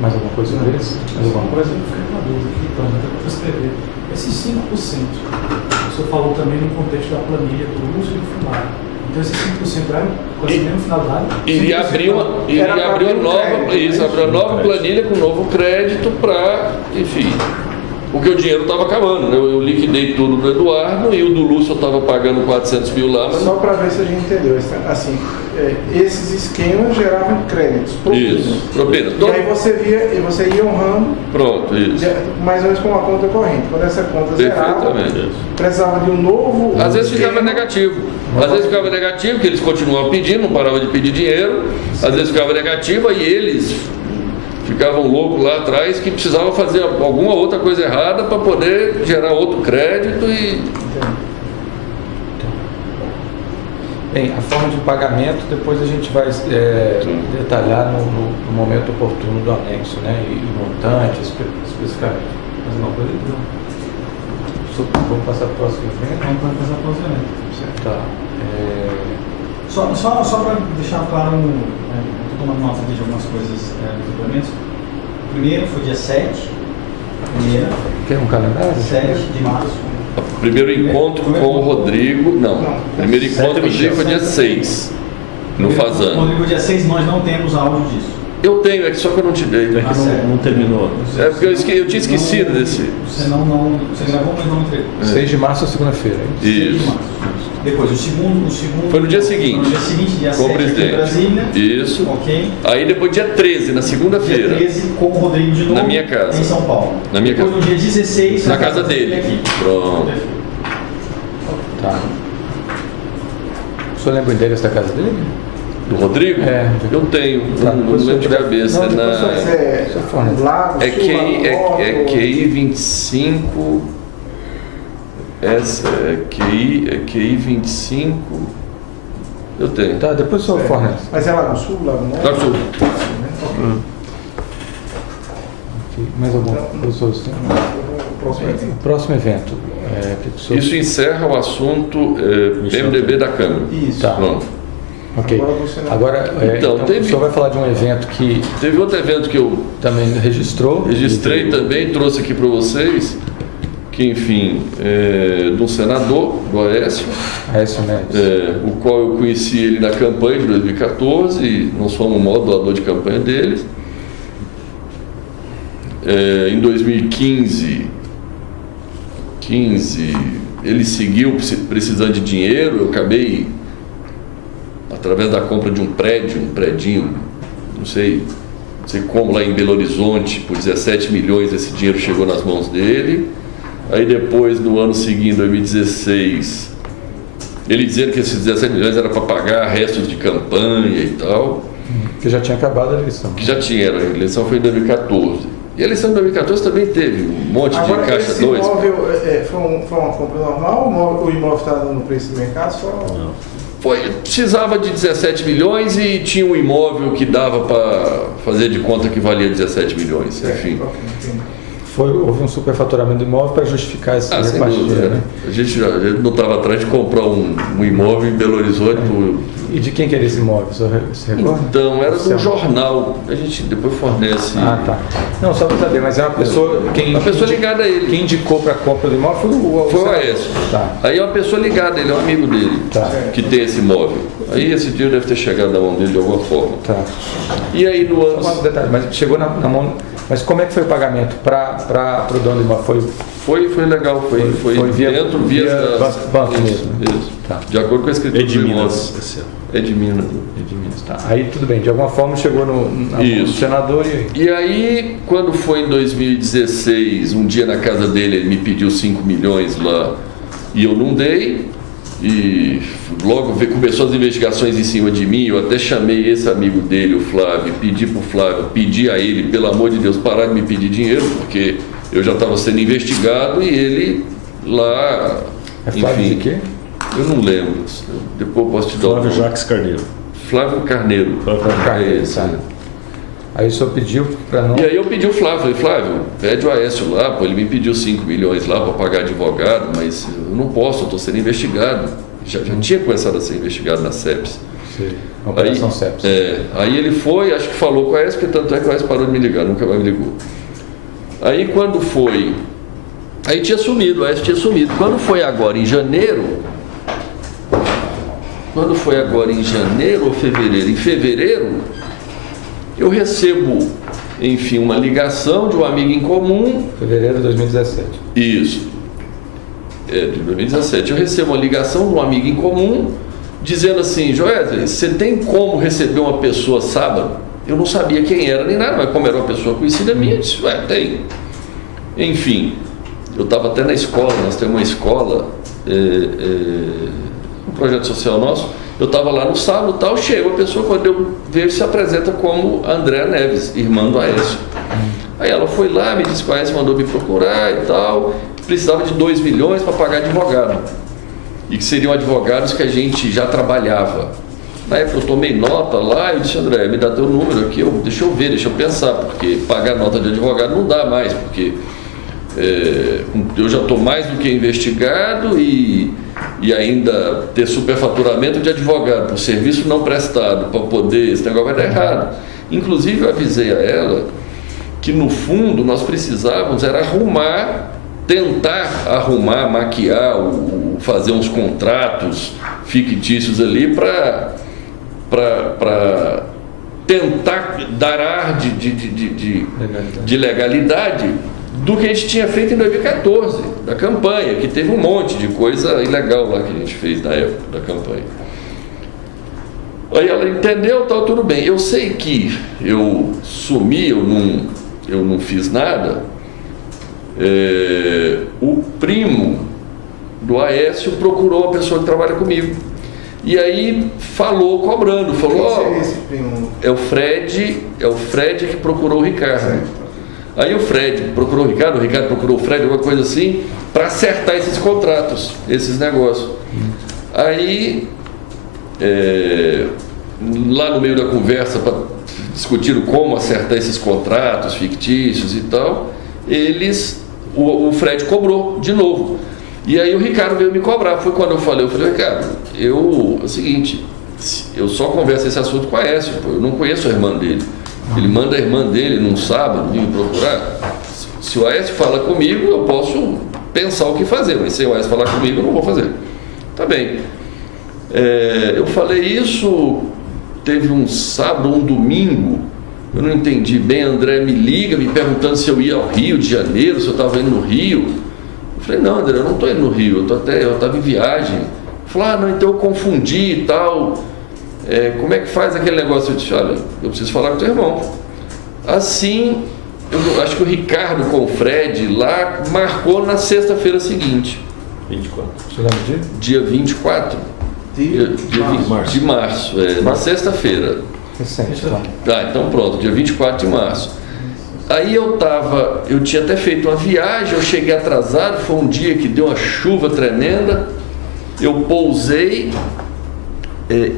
Mais alguma coisa sobre isso? Mais alguma coisa? Eu fiquei com uma dúvida aqui, então, até para escrever. esses 5%, o senhor falou também no contexto da planilha do uso e do Funari. Então esses 5% eram conseguindo no final do ano? Iria abrir uma nova planilha com novo crédito para, enfim, porque o dinheiro estava acabando, né? Eu liquidei tudo do Eduardo e o do Lúcio eu estava pagando 400 mil lá. Mas... Só para ver se a gente entendeu, assim, esses esquemas geravam créditos, propinas. Isso, propina. E aí você ia honrando. Pronto, isso. Mais ou menos com uma conta corrente. Quando essa conta zerava, precisava de um novo... Às vezes ficava negativo. Às vezes ficava negativo, que eles continuavam pedindo, não paravam de pedir dinheiro. Às vezes ficava negativo, aí eles ficavam loucos lá atrás que precisavam fazer alguma outra coisa errada para poder gerar outro crédito e... Bem, a forma de pagamento depois a gente vai detalhar no momento oportuno do anexo, né? E montante, especificamente. Mais uma coisa? Vamos passar para o próximo evento? Vamos passar para o próximo evento. Tá. Só para deixar claro, estou tomando nota de algumas coisas dos documentos. O primeiro foi dia 7. Quer um calendário? 7 de março. O primeiro encontro com o Rodrigo, não. Primeiro encontro com o Rodrigo foi dia 6, no Fazano. O Rodrigo, dia 6, nós não temos áudio disso. Eu tenho, é que só que eu não te dei. Não terminou. É porque eu tinha esquecido desse. Você gravou, mas não entregou. 6 de março é segunda-feira. 6 de março. Depois, o segundo... Foi no dia seguinte. No dia seguinte, dia 7, aqui em Brasília. Isso. Ok. Aí depois dia 13, na segunda-feira. Dia 13, com o Rodrigo de novo. Na minha casa. Em São Paulo. Na minha casa. Depois, no dia 16... Na casa dele. Aqui. Pronto. Tá. O senhor lembra o endereço da casa dele? Do Rodrigo? É. Eu tenho. Não lembro de cabeça. É QI 25... Essa é QI 25. Eu tenho. Tá, depois o senhor fornece. Mas é Lago Sul, Lago Norte? Lago Sul. Mais alguma coisa? O próximo evento. Isso encerra o assunto PMDB da Câmara. Isso. Tá. Pronto. Ok. Agora, então o senhor vai falar de um evento que... Teve outro evento que eu também registrou. Registrei também, trouxe aqui para vocês. Que, enfim, de um senador, do Aécio, o qual eu conheci ele na campanha de 2014, e nós fomos o maior doador de campanha dele. Em 2015, ele seguiu precisando de dinheiro, eu acabei, através da compra de um predinho, não sei como, lá em Belo Horizonte, por 17 milhões, esse dinheiro chegou nas mãos dele. Aí depois, no ano seguinte, 2016, ele dizendo que esses 17 milhões era para pagar restos de campanha e tal. Que já tinha acabado a eleição. Que já tinha, a eleição foi em 2014. E a eleição de 2014 também teve um monte de caixa 2. Esse imóvel foi uma compra normal? O imóvel está no preço do mercado? Não. Precisava de 17 milhões e tinha um imóvel que dava para fazer de conta que valia 17 milhões. Enfim. Houve um superfaturamento do imóvel para justificar essa repartição, né? A gente não estava atrás de comprar um imóvel em Belo Horizonte. E de quem que era esse imóvel? Você recorda? Então, era de um jornal. A gente depois fornece. Ah, tá. Não, só para saber, mas é uma pessoa... Uma pessoa ligada a ele. Quem indicou para a compra do imóvel foi o Aécio. Tá. Aí é uma pessoa ligada, ele é um amigo dele, que tem esse imóvel. Aí esse dinheiro deve ter chegado na mão dele de alguma forma. Tá. E aí no ano... Só um detalhe, mas chegou na mão... Mas como é que foi o pagamento para o dono do imóvel? Foi legal, foi via banco mesmo. Isso. Tá. De acordo com a escritura de Minas. É de Minas. Tá. Aí tudo bem, de alguma forma chegou na mão do senador e aí, quando foi em 2016, um dia na casa dele, ele me pediu 5 milhões lá e eu não dei. E logo começou as investigações em cima de mim. Eu até chamei esse amigo dele, o Flávio, pedi a ele, pelo amor de Deus, parar de me pedir dinheiro, porque eu já estava sendo investigado e ele lá... Flávio de quê? Eu não lembro, depois eu posso te dar Flávio Jacques Carneiro. Flávio Carneiro. Aí o senhor pediu para não... E aí eu pedi o Flávio, falei, Flávio, pede o Aécio lá, ele me pediu 5 milhões lá para pagar advogado, mas eu não posso, eu estou sendo investigado. Já tinha começado a ser investigado na CEPS. Sim, Operação CEPS. Aí ele foi, acho que falou com o Aécio, porque tanto é que o Aécio parou de me ligar, nunca mais me ligou. Aí quando foi Aí tinha sumido, o Aécio tinha sumido. Quando foi agora em janeiro ou fevereiro, em fevereiro, eu recebo, enfim, uma ligação de um amigo em comum. Fevereiro de 2017. Isso. De 2017. Eu recebo uma ligação de um amigo em comum dizendo assim: Joesley, você tem como receber uma pessoa sábado? Eu não sabia quem era nem nada, mas como era uma pessoa conhecida minha, eu disse: tem. Enfim, eu estava até na escola, nós temos uma escola, um projeto social nosso. Eu estava lá no sábado e tal, chega a pessoa, quando eu vejo, se apresenta como Andréa Neves, irmã do Aécio. Aí ela foi lá, me disse que o Aécio mandou me procurar e tal, precisava de 2 milhões para pagar advogado. E que seriam advogados que a gente já trabalhava. Na época eu tomei nota lá e disse: André, me dá teu número aqui, deixa eu ver, deixa eu pensar, porque pagar nota de advogado não dá mais, porque eu já estou mais do que investigado e ainda ter superfaturamento de advogado por serviço não prestado, para poder, esse negócio vai dar errado. Inclusive eu avisei a ela que no fundo nós precisávamos era tentar arrumar, maquiar, fazer uns contratos fictícios ali para tentar dar ar de legalidade do que a gente tinha feito em 2014, da campanha, que teve um monte de coisa ilegal lá que a gente fez na época da campanha. Aí ela entendeu, tal, tudo bem. Eu sei que eu sumi, eu não fiz nada. O primo do Aécio procurou a pessoa que trabalha comigo. E aí falou, cobrando, falou: esse primo? É o Fred que procurou o Ricardo. Aí o Fred procurou o Ricardo procurou o Fred, alguma coisa assim, para acertar esses contratos, esses negócios. Aí, lá no meio da conversa, discutiram como acertar esses contratos fictícios e tal, o Fred cobrou de novo. E aí o Ricardo veio me cobrar. Foi quando eu falei: Ricardo, é o seguinte, eu só converso esse assunto com a Aécio, eu não conheço a irmã dele. Ele manda a irmã dele num sábado vir me procurar. Se o Aécio fala comigo, eu posso pensar o que fazer, mas se o Aécio falar comigo, eu não vou fazer. Tá bem. Eu falei isso, teve um sábado, um domingo, eu não entendi bem. André me liga, me perguntando se eu ia ao Rio de Janeiro, se eu estava indo no Rio. Eu falei: não, André, eu não estou indo no Rio, eu estava em viagem. Ele falou: não, então eu confundi e tal. Como é que faz aquele negócio? Eu disse: olha, eu preciso falar com o teu irmão. Assim, eu acho que o Ricardo com o Fred lá marcou na sexta-feira seguinte. 24. Você lembra dia? Dia 24 de março, na sexta-feira. Recente, tá. Tá, então pronto, dia 24 de março. Aí eu tinha até feito uma viagem, eu cheguei atrasado, foi um dia que deu uma chuva tremenda, eu pousei.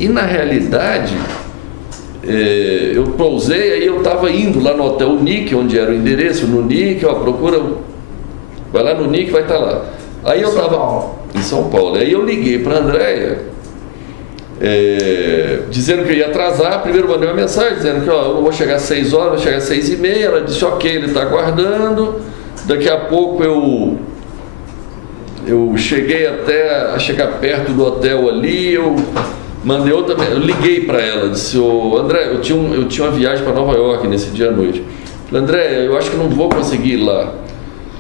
E na realidade, eu pousei, aí eu estava indo lá no Hotel Nick, onde era o endereço, no Nick, procura, vai lá no Nick, vai estar lá. Aí eu estava em São Paulo, aí eu liguei para a Andréia, dizendo que eu ia atrasar. Primeiro mandei uma mensagem dizendo que eu não vou chegar às 6 horas, vou chegar às 6h30. Ela disse: ok, ele está aguardando. Daqui a pouco eu cheguei até a chegar perto do hotel ali, eu mandei outra, eu liguei para ela, disse: André, eu tinha uma viagem para Nova York nesse dia à noite. Falei: André, eu acho que não vou conseguir ir lá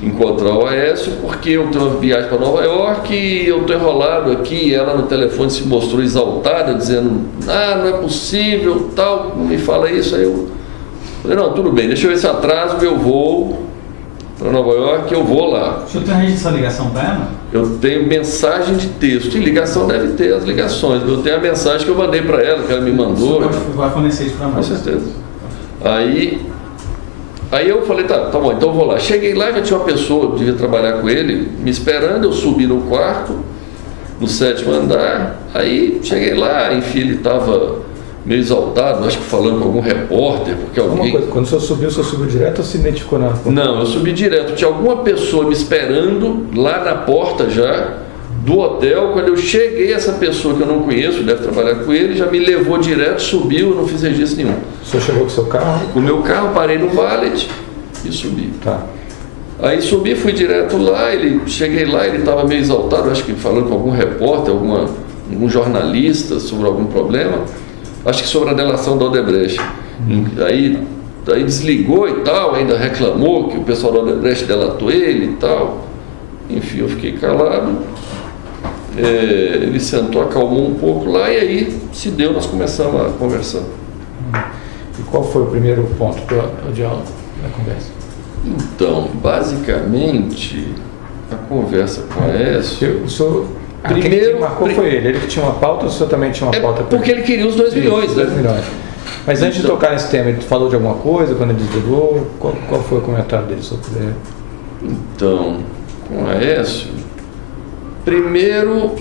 encontrar o Aécio, porque eu tenho uma viagem para Nova York e eu estou enrolado aqui. E ela no telefone se mostrou exaltada, dizendo: não é possível, tal, não me fala isso. Aí eu falei: não, tudo bem, deixa eu ver se atraso, eu vou para Nova York, eu vou lá. O senhor tem registrado essa ligação para ela? Eu tenho mensagem de texto, e ligação deve ter as ligações, eu tenho a mensagem que eu mandei para ela, que ela me mandou. Vai fornecer isso para nós. Com certeza. Aí eu falei: tá bom, então eu vou lá. Cheguei lá, já tinha uma pessoa, devia trabalhar com ele, me esperando. Eu subi no quarto, no 7º andar. Aí cheguei lá, enfim, ele estava meio exaltado, acho que falando com algum repórter, porque alguém... Quando o senhor subiu direto ou se identificou na... Não, eu subi direto. Tinha alguma pessoa me esperando lá na porta já do hotel. Quando eu cheguei, essa pessoa que eu não conheço, deve trabalhar com ele, já me levou direto, subiu, eu não fiz registro nenhum. O senhor chegou com o seu carro? Com o meu carro, parei no valet e subi. Tá. Aí subi, fui direto lá, cheguei lá, ele estava meio exaltado, acho que falando com algum repórter, algum jornalista sobre algum problema, acho que sobre a delação da Odebrecht. Aí desligou e tal, ainda reclamou que o pessoal da Odebrecht delatou ele e tal. Enfim, eu fiquei calado. Ele sentou, acalmou um pouco lá e aí se deu, nós começamos a conversar. E qual foi o primeiro ponto do diálogo da conversa? Então, basicamente, a conversa com a Aécio... O senhor, quem marcou foi ele? Ele que tinha uma pauta ou o senhor também tinha uma pauta? Porque ele queria os 2 milhões. 2 milhões. Mas antes de tocar nesse tema, ele falou de alguma coisa quando ele desligou? Qual foi o comentário dele sobre ele? Então, com a Aécio, primeiro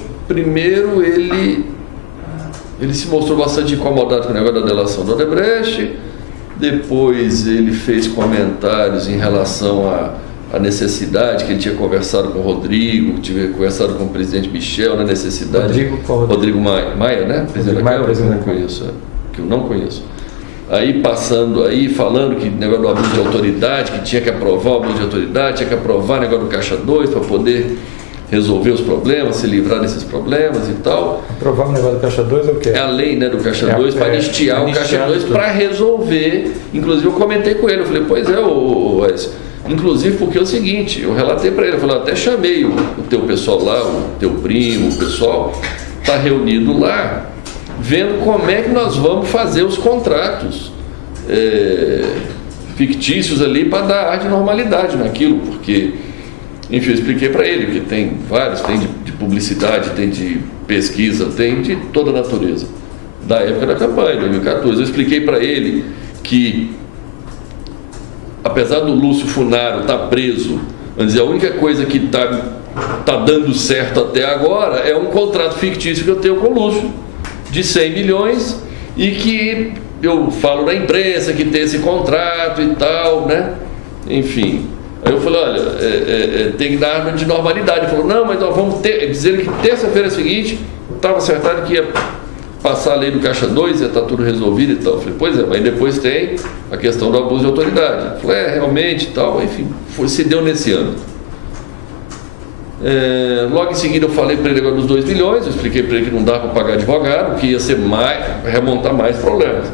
ele se mostrou bastante incomodado com o negócio da delação da Odebrecht. Depois ele fez comentários em relação à necessidade que ele tinha conversado com o Rodrigo, tinha conversado com o presidente Michel na necessidade. Rodrigo Maia, né? Presidente da Câmara, que eu não conheço. Aí falando que negócio do abuso de autoridade, que tinha que aprovar o abuso de autoridade, tinha que aprovar o negócio do Caixa 2 para poder resolver os problemas, se livrar desses problemas e tal. Aprovar o negócio do Caixa 2 é o quê? É a lei, né, do Caixa 2 para anistiar o Caixa 2 para resolver. Inclusive eu comentei com ele, eu falei, pois é, Wes. Inclusive porque é o seguinte, eu relatei para ele, eu falei, até chamei o teu pessoal lá, o teu primo, o pessoal, está reunido lá, vendo como é que nós vamos fazer os contratos fictícios ali para dar ar de normalidade naquilo, porque... Enfim, eu expliquei para ele que tem vários, tem de publicidade, tem de pesquisa, tem de toda a natureza. Da época da campanha, 2014. Eu expliquei para ele que, apesar do Lúcio Funaro estar preso, vamos dizer, a única coisa que está dando certo até agora é um contrato fictício que eu tenho com o Lúcio, de 100 milhões, e que eu falo na imprensa que tem esse contrato e tal, né? Enfim... Aí eu falei, olha, tem que dar arma de normalidade. Ele falou, não, mas nós vamos dizer que terça-feira seguinte estava acertado que ia passar a lei do Caixa 2, ia estar tudo resolvido e tal. Eu falei, pois é, mas depois tem a questão do abuso de autoridade. Ele falou, realmente e tal, enfim, se deu nesse ano. Logo em seguida eu falei para ele agora dos 2 milhões, eu expliquei para ele que não dá para pagar advogado, que ia ser remontar mais problemas.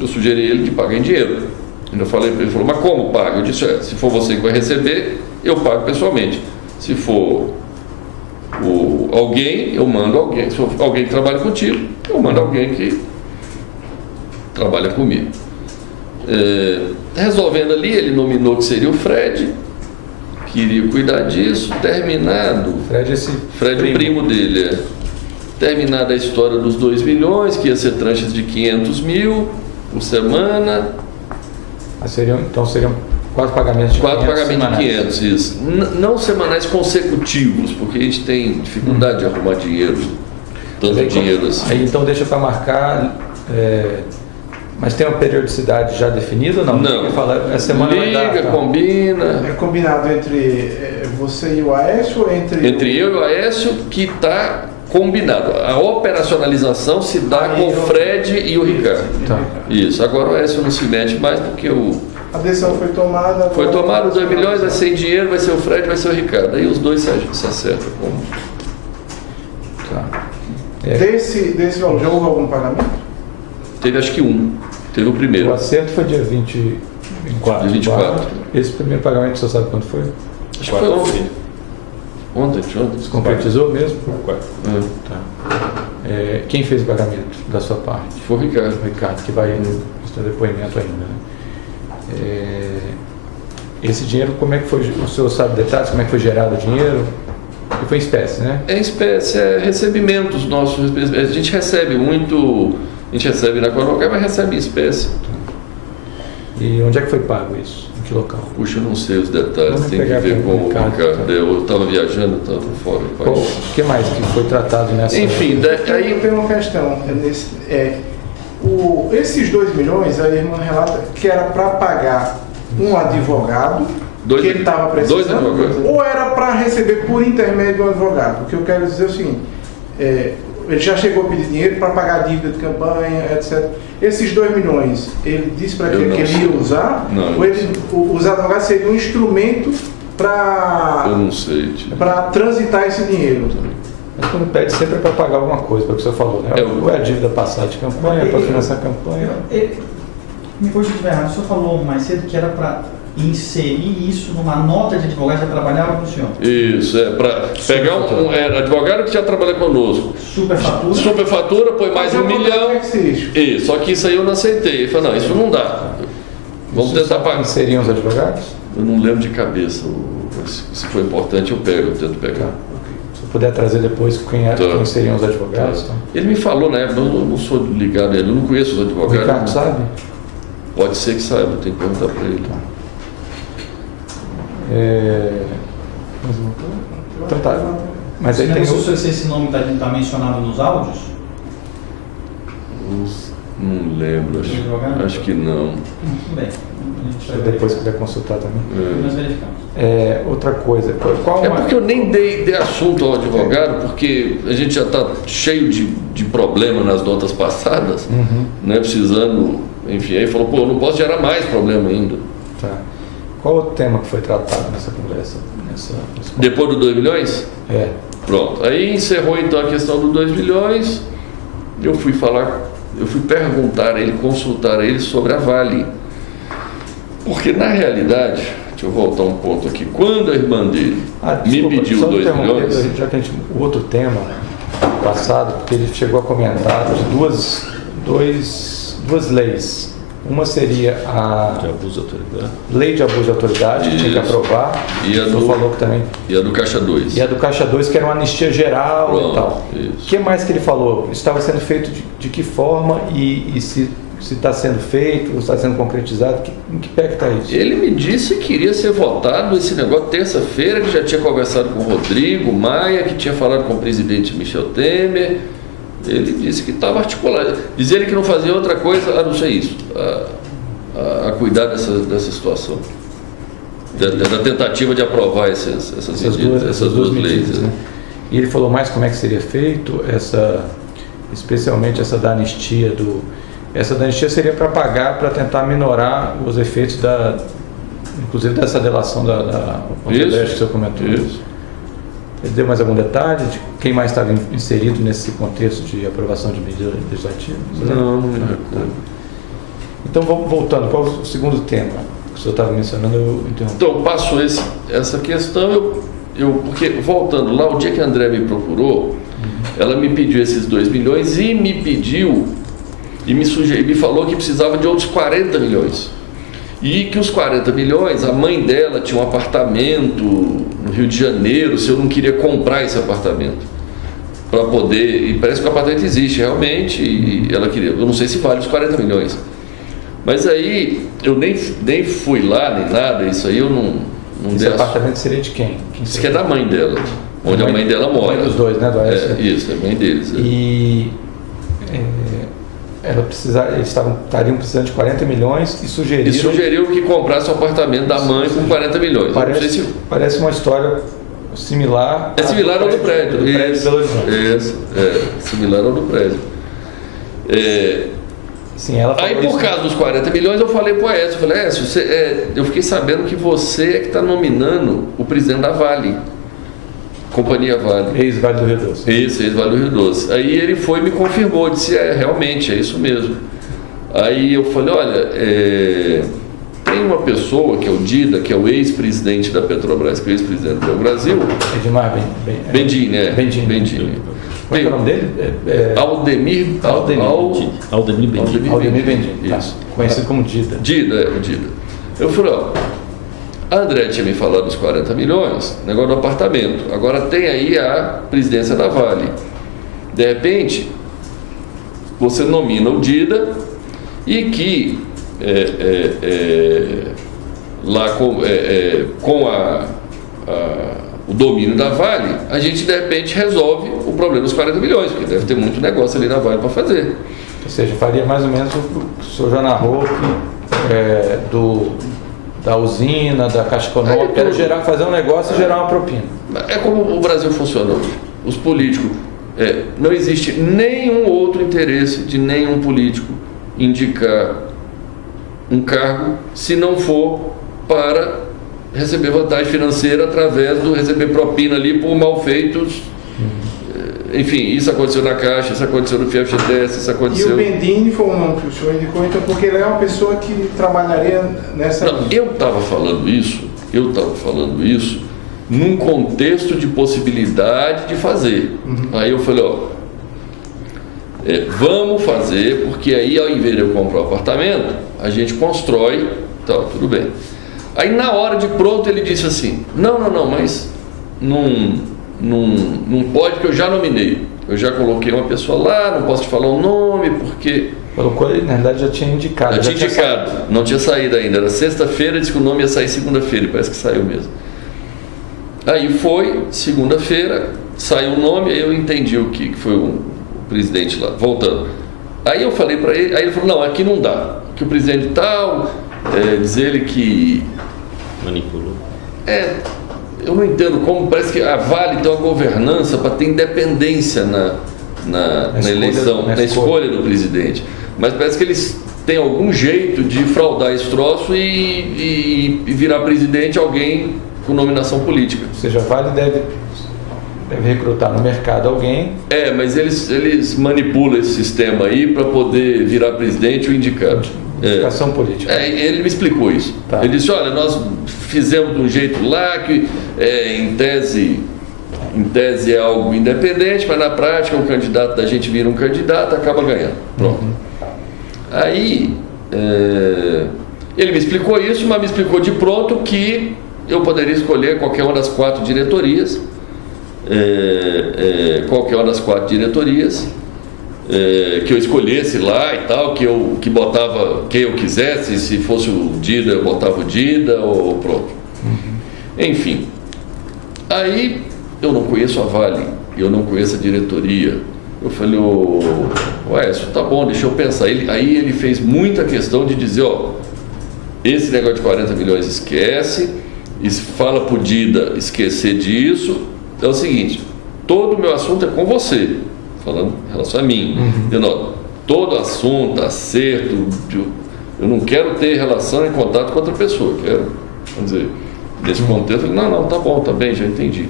Eu sugeri ele de pagar em dinheiro. Eu falei para ele, falou, mas como paga? Eu disse, se for você que vai receber, eu pago pessoalmente. Se for alguém, eu mando alguém. Se for alguém que trabalha contigo, eu mando alguém que trabalha comigo. Resolvendo ali, ele nominou que seria o Fred, que iria cuidar disso. Terminado, Fred, o primo dele, terminada a história dos 2 milhões, que ia ser tranches de 500 mil por semana. Seriam 4 pagamentos de 4 pagamentos de 500, isso. Não semanais consecutivos, porque a gente tem dificuldade de arrumar dinheiro, tanto dinheiro assim. Aí então deixa para marcar, mas tem uma periodicidade já definida ou não? Não. A semana liga, vai dar, combina. É combinado entre você e o Aécio ou entre eu e o Aécio, que está combinado. A operacionalização se dá com o Fred e o Ricardo. Tá. Isso. Agora o Aécio não se mete mais porque a decisão foi tomada. Foi tomado, 2 milhões, vai ser dinheiro, vai ser o Fred, vai ser o Ricardo. Aí os dois se acertam. Tá. Desse valor, já houve algum pagamento? Teve acho que Teve o primeiro. O acerto foi dia 24. 24. Esse primeiro pagamento, você sabe quando foi? Acho que foi ontem. Ontem. Se concretizou mesmo? Tá. Quem fez o pagamento da sua parte? Foi o Ricardo. O Ricardo, que vai prestar depoimento ainda, né? Esse dinheiro, como é que foi? O senhor sabe detalhes? Como é que foi gerado o dinheiro? E foi em espécie, né? É espécie, recebimentos nossos. A gente recebe muito, a gente recebe na Coronel, mas recebe em espécie. E onde é que foi pago isso? Em que local? Puxa, eu não sei os detalhes, tem que ver com o Ricardo. Eu estava viajando, estava fora do país. O que mais que foi tratado nessa... Enfim, aí tem uma questão. Esses 2 milhões, a irmã relata que era para pagar um advogado que ele estava precisando, ou era para receber por intermédio do advogado. O que eu quero dizer é o seguinte, ele já chegou a pedir dinheiro para pagar a dívida de campanha, etc. Esses 2 milhões, ele disse para que ele ia usar, não, ou os advogados seriam um instrumento Eu não sei. para transitar esse dinheiro? Mas quando pede sempre é para pagar alguma coisa, para o que você falou, né? Ou é a dívida passada de campanha, para financiar a campanha. Me corrija se estiver errado, o senhor falou mais cedo que era para inserir isso numa nota de advogado que já trabalhava com o senhor. Isso, para pegar um advogado que já trabalha conosco. Superfatura? Superfatura, põe mais 1 milhão. Isso, só que isso aí eu não aceitei. Ele falou, não, isso não dá. Vamos tentar pagar. Inseriam os advogados? Eu não lembro de cabeça. Se for importante, eu tento pegar. Se puder trazer depois quem seriam os advogados. Então. Ele me falou na época, eu não sou ligado a ele, eu não conheço os advogados. O Ricardo sabe? Pode ser que saiba, eu tenho que perguntar para ele. Então tá. Mas aí tem se esse nome está mencionado nos áudios? Não lembro, acho que não. Tudo bem. Depois quiser consultar também. Nós verificamos. Outra coisa, porque eu nem dei assunto ao advogado, porque a gente já está cheio de problema nas notas passadas, né, precisando, enfim, aí falou, eu não posso gerar mais problema ainda. Tá. Qual o tema que foi tratado nessa conversa? Depois do 2 milhões? Pronto. Aí encerrou então a questão do 2 milhões, eu fui perguntar a ele, consultar a ele sobre a Vale. Porque na realidade, deixa eu voltar um ponto aqui, quando a irmã dele me pediu 2 milhões... Já que o outro tema passado, porque ele chegou a comentar de duas leis. Uma seria a lei de abuso de autoridade, que tinha que aprovar. E a do Caixa 2. E a do Caixa 2, que era uma anistia geral. Pronto, e tal. O que mais que ele falou? Estava sendo feito de que forma e se está sendo feito, ou está sendo concretizado, em que pé que está isso? Ele me disse que queria ser votado esse negócio terça-feira, que já tinha conversado com o Rodrigo Maia, que tinha falado com o presidente Michel Temer. Ele disse que estava articulado. Dizia ele que não fazia outra coisa a não ser isso, a cuidar dessa situação, da tentativa de aprovar essas duas leis. Né? E ele falou mais como é que seria feito, especialmente essa da anistia. Essa da anistia seria para pagar, para tentar minorar os efeitos inclusive dessa delação da Odebrecht que o senhor comentou. Isso. Ele deu mais algum detalhe de quem mais estava inserido nesse contexto de aprovação de medidas legislativas? Não me recordo. Então, voltando, qual o segundo tema que o senhor estava mencionando? Eu interrompi. Então, passou essa questão, porque voltando lá, o dia que a André me procurou, ela me pediu esses 2 milhões e me pediu, e me falou que precisava de outros 40 milhões. E que os 40 milhões, a mãe dela tinha um apartamento no Rio de Janeiro, se eu não queria comprar esse apartamento para poder, e parece que o apartamento existe realmente, e ela queria, eu não sei se vale os 40 milhões. Mas aí, eu nem fui lá, nem nada, isso aí eu não esse apartamento seria de quem? Isso que é da mãe dela, onde a mãe dela mora. Mãe dos dois, né? Isso, é a mãe deles. E eles estariam precisando de 40 milhões e sugeriram que comprasse o apartamento da mãe por 40 milhões. Parece uma história similar. É similar ao do prédio. Do prédio de Belo Horizonte. Similar ao do prédio. Sim, ela falou aí, por causa dos 40 milhões, eu falei para o Écio, eu fiquei sabendo que você é que está nominando o presidente da Vale. Companhia Vale. Ex-Vale do Rio Doce. Isso, ex-Vale do Rio Doce. Aí ele foi e me confirmou, disse, realmente, é isso mesmo. Aí eu falei, olha, tem uma pessoa que é o Dida, que é o ex-presidente da Petrobras, que é o ex-presidente do Brasil. Edmar Bendini, né? Bendini. Qual é o nome dele? Aldemir Bendini. Isso. Conhecido como Dida. Dida. Eu falei, a André tinha me falado dos 40 milhões, negócio do apartamento. Agora tem aí a presidência da Vale. De repente, você nomina o Dida e que lá com o domínio da Vale, a gente de repente resolve o problema dos 40 milhões, porque deve ter muito negócio ali na Vale para fazer. Ou seja, faria mais ou menos o que o senhor já narrou da usina, da Caixa Econômica, era fazer um negócio e gerar uma propina. É como o Brasil funciona hoje. Os políticos, não existe nenhum outro interesse de nenhum político indicar um cargo se não for para receber vantagem financeira através do receber propina ali por malfeitos. Enfim, isso aconteceu na Caixa, isso aconteceu no FGTS, isso aconteceu... E o Bendini foi um nome que o senhor indicou, então, porque ele é uma pessoa que trabalharia nessa... Não, eu estava falando isso num contexto de possibilidade de fazer. Aí eu falei, vamos fazer, porque aí ao invés de eu comprar o apartamento, a gente constrói, tal, tudo bem. Aí na hora de pronto ele disse assim, não, mas não pode, que eu já nominei. Eu já coloquei uma pessoa lá, não posso te falar o nome, porque... Colocou, na verdade já tinha indicado. Já tinha indicado, não tinha saído ainda. Era sexta-feira, disse que o nome ia sair segunda-feira, parece que saiu mesmo. Aí foi, segunda-feira, saiu o nome, aí eu entendi o que foi o presidente lá, voltando. Aí eu falei para ele, aí ele falou, não, aqui não dá, que o presidente tal, diz ele que... Manipulou. Eu não entendo como, parece que a Vale tem uma governança para ter independência na eleição, na escolha do presidente. Mas parece que eles têm algum jeito de fraudar esse troço e virar presidente alguém com nominação política. Ou seja, a Vale deve recrutar no mercado alguém. Mas eles manipulam esse sistema aí para poder virar presidente ou indicado. Indicação política. Ele me explicou isso. Tá. Ele disse, olha, nós fizemos de um jeito lá que em tese é algo independente, mas na prática o candidato da gente vira um candidato, acaba ganhando. Pronto. Aí ele me explicou isso, mas me explicou de pronto que eu poderia escolher qualquer uma das 4 diretorias, que eu escolhesse lá e tal, que botava quem eu quisesse, se fosse o Dida eu botava o Dida ou pronto. Enfim, aí eu não conheço a Vale, eu não conheço a diretoria. Eu falei, isso tá bom, deixa eu pensar. Aí ele fez muita questão de dizer, esse negócio de 40 milhões esquece, fala pro Dida esquecer disso. É o seguinte, todo o meu assunto é com você, falando em relação a mim. Todo assunto, acerto, eu não quero ter relação e contato com outra pessoa, quero, vamos dizer, nesse contexto, eu falei, não, tá bom, tá bem, já entendi.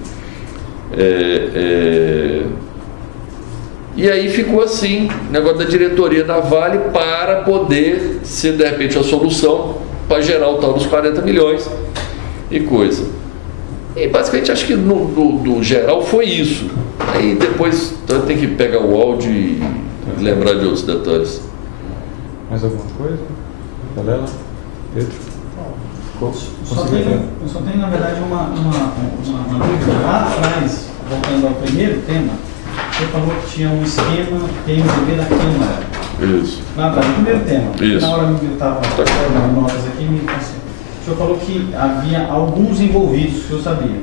E aí ficou assim, o negócio da diretoria da Vale para poder ser, de repente, a solução para gerar o tal dos 40 milhões e coisa. E basicamente acho que no geral foi isso. Aí depois tem que pegar o áudio e lembrar de outros detalhes. Mais alguma coisa? Valela? Pedro? Eu só tenho na verdade uma dúvida lá atrás, voltando ao primeiro tema. Você falou que tinha um esquema PMDB da Câmara. Isso. Lá atrás, no primeiro tema. Isso. Na hora eu estava dando notas aqui, me passei. O senhor falou que havia alguns envolvidos, que eu sabia.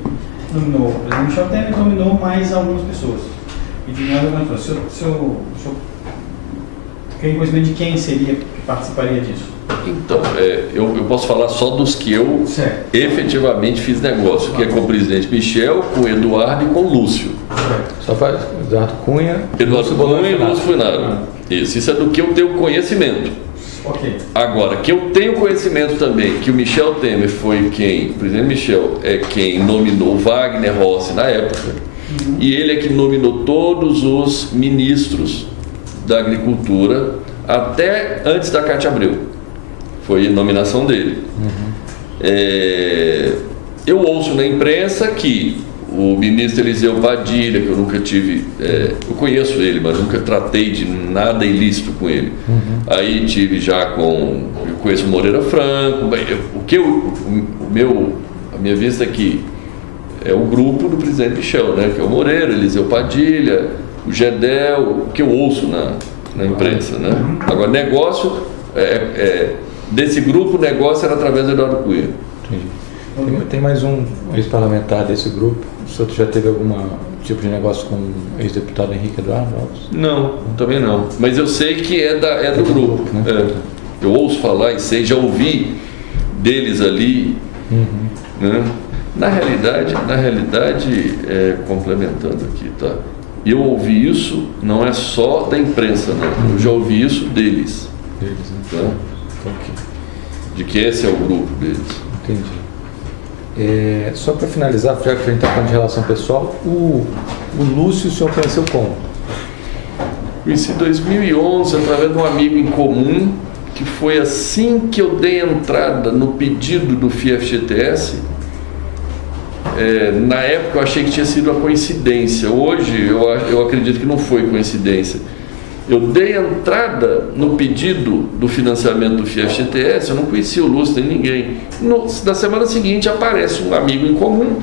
Nominou o presidente Michel Temer e nominou mais algumas pessoas. E de mais algumas pessoas. O senhor tem conhecimento de quem seria que participaria disso? Então, eu posso falar só dos que eu efetivamente fiz negócio, que é com o presidente Michel, com o Eduardo e com o Lúcio. Só faz Eduardo Cunha e Lúcio Funaro. Isso é do que eu tenho conhecimento. Okay. Agora, que eu tenho conhecimento também que o Michel Temer foi o presidente Michel é quem nominou Wagner Rossi na época, e ele é que nominou todos os ministros da agricultura até antes da Cátia Abreu. Foi a nominação dele. Eu ouço na imprensa que o ministro Eliseu Padilha, que eu nunca tive, eu conheço ele, mas nunca tratei de nada ilícito com ele. Aí tive já eu conheço o Moreira Franco, a minha vista aqui é o grupo do presidente Michel, né, que é o Moreira, Eliseu Padilha, o Gedel, que eu ouço na imprensa, né? Agora, negócio, desse grupo, o negócio era através do Eduardo Cunha. Entendi. Tem mais um ex-parlamentar desse grupo? O senhor já teve algum tipo de negócio com o ex-deputado Henrique Eduardo Alves? Não, também não. Mas eu sei que é do grupo. Né? Eu ouço falar e sei, já ouvi deles ali. Né? Na realidade, complementando aqui, tá? Eu ouvi isso, não é só da imprensa, não. Eu já ouvi isso deles. Né? Tá? De que esse é o grupo deles. Entendi. Só para finalizar, já que a gente está falando de relação pessoal, o Lúcio o senhor conheceu como? Conheci em 2011 através de um amigo em comum, que foi assim que eu dei entrada no pedido do FIFGTS. Na época eu achei que tinha sido uma coincidência, hoje eu acredito que não foi coincidência. Eu dei entrada no pedido do financiamento do FIFGTS, eu não conhecia o Lúcio nem ninguém. Na semana seguinte aparece um amigo em comum,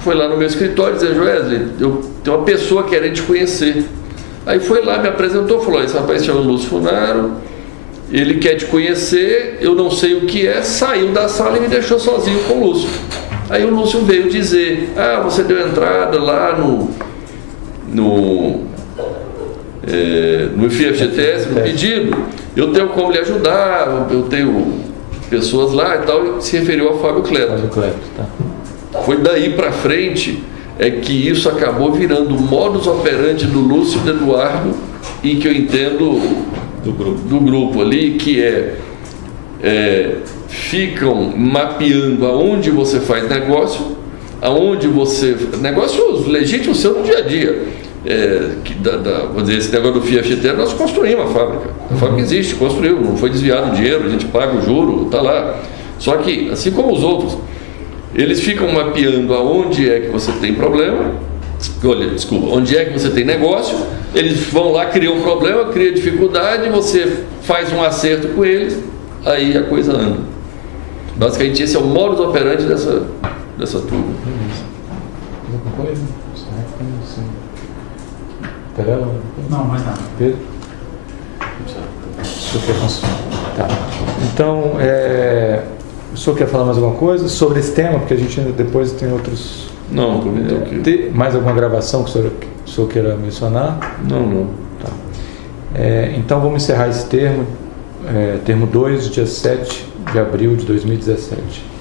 foi lá no meu escritório e disse: Wesley, eu tenho uma pessoa querendo te conhecer. Aí foi lá, me apresentou, falou: esse rapaz chama Lúcio Funaro, ele quer te conhecer, eu não sei o que é, saiu da sala e me deixou sozinho com o Lúcio. Aí o Lúcio veio dizer: você deu entrada lá no FIFGTS, no pedido, eu tenho como lhe ajudar, eu tenho pessoas lá e tal, e se referiu ao Fábio Cleto. Tá. Foi daí para frente que isso acabou virando o modus operandi do Lúcio e do Eduardo, e que eu entendo do grupo ali, que ficam mapeando aonde você faz negócio, negócios legítimos seu no dia a dia. Vamos dizer, esse negócio do FIFGTS, nós construímos a fábrica. A fábrica existe, construiu, não foi desviado o dinheiro, a gente paga o juro, está lá. Só que, assim como os outros, eles ficam mapeando aonde é que você tem problema, onde é que você tem negócio, eles vão lá, criam um problema, criam dificuldade, você faz um acerto com eles, aí a coisa anda. Basicamente esse é o modus operandi dessa turma. Alguma coisa? Não, mais nada. Pedro? Tá. Então, o senhor quer falar mais alguma coisa sobre esse tema? Porque a gente ainda depois tem outros... Não, tem mais alguma gravação que o senhor queira mencionar? Não. Tá. Então vamos encerrar esse termo 2, dia 7 de abril de 2017.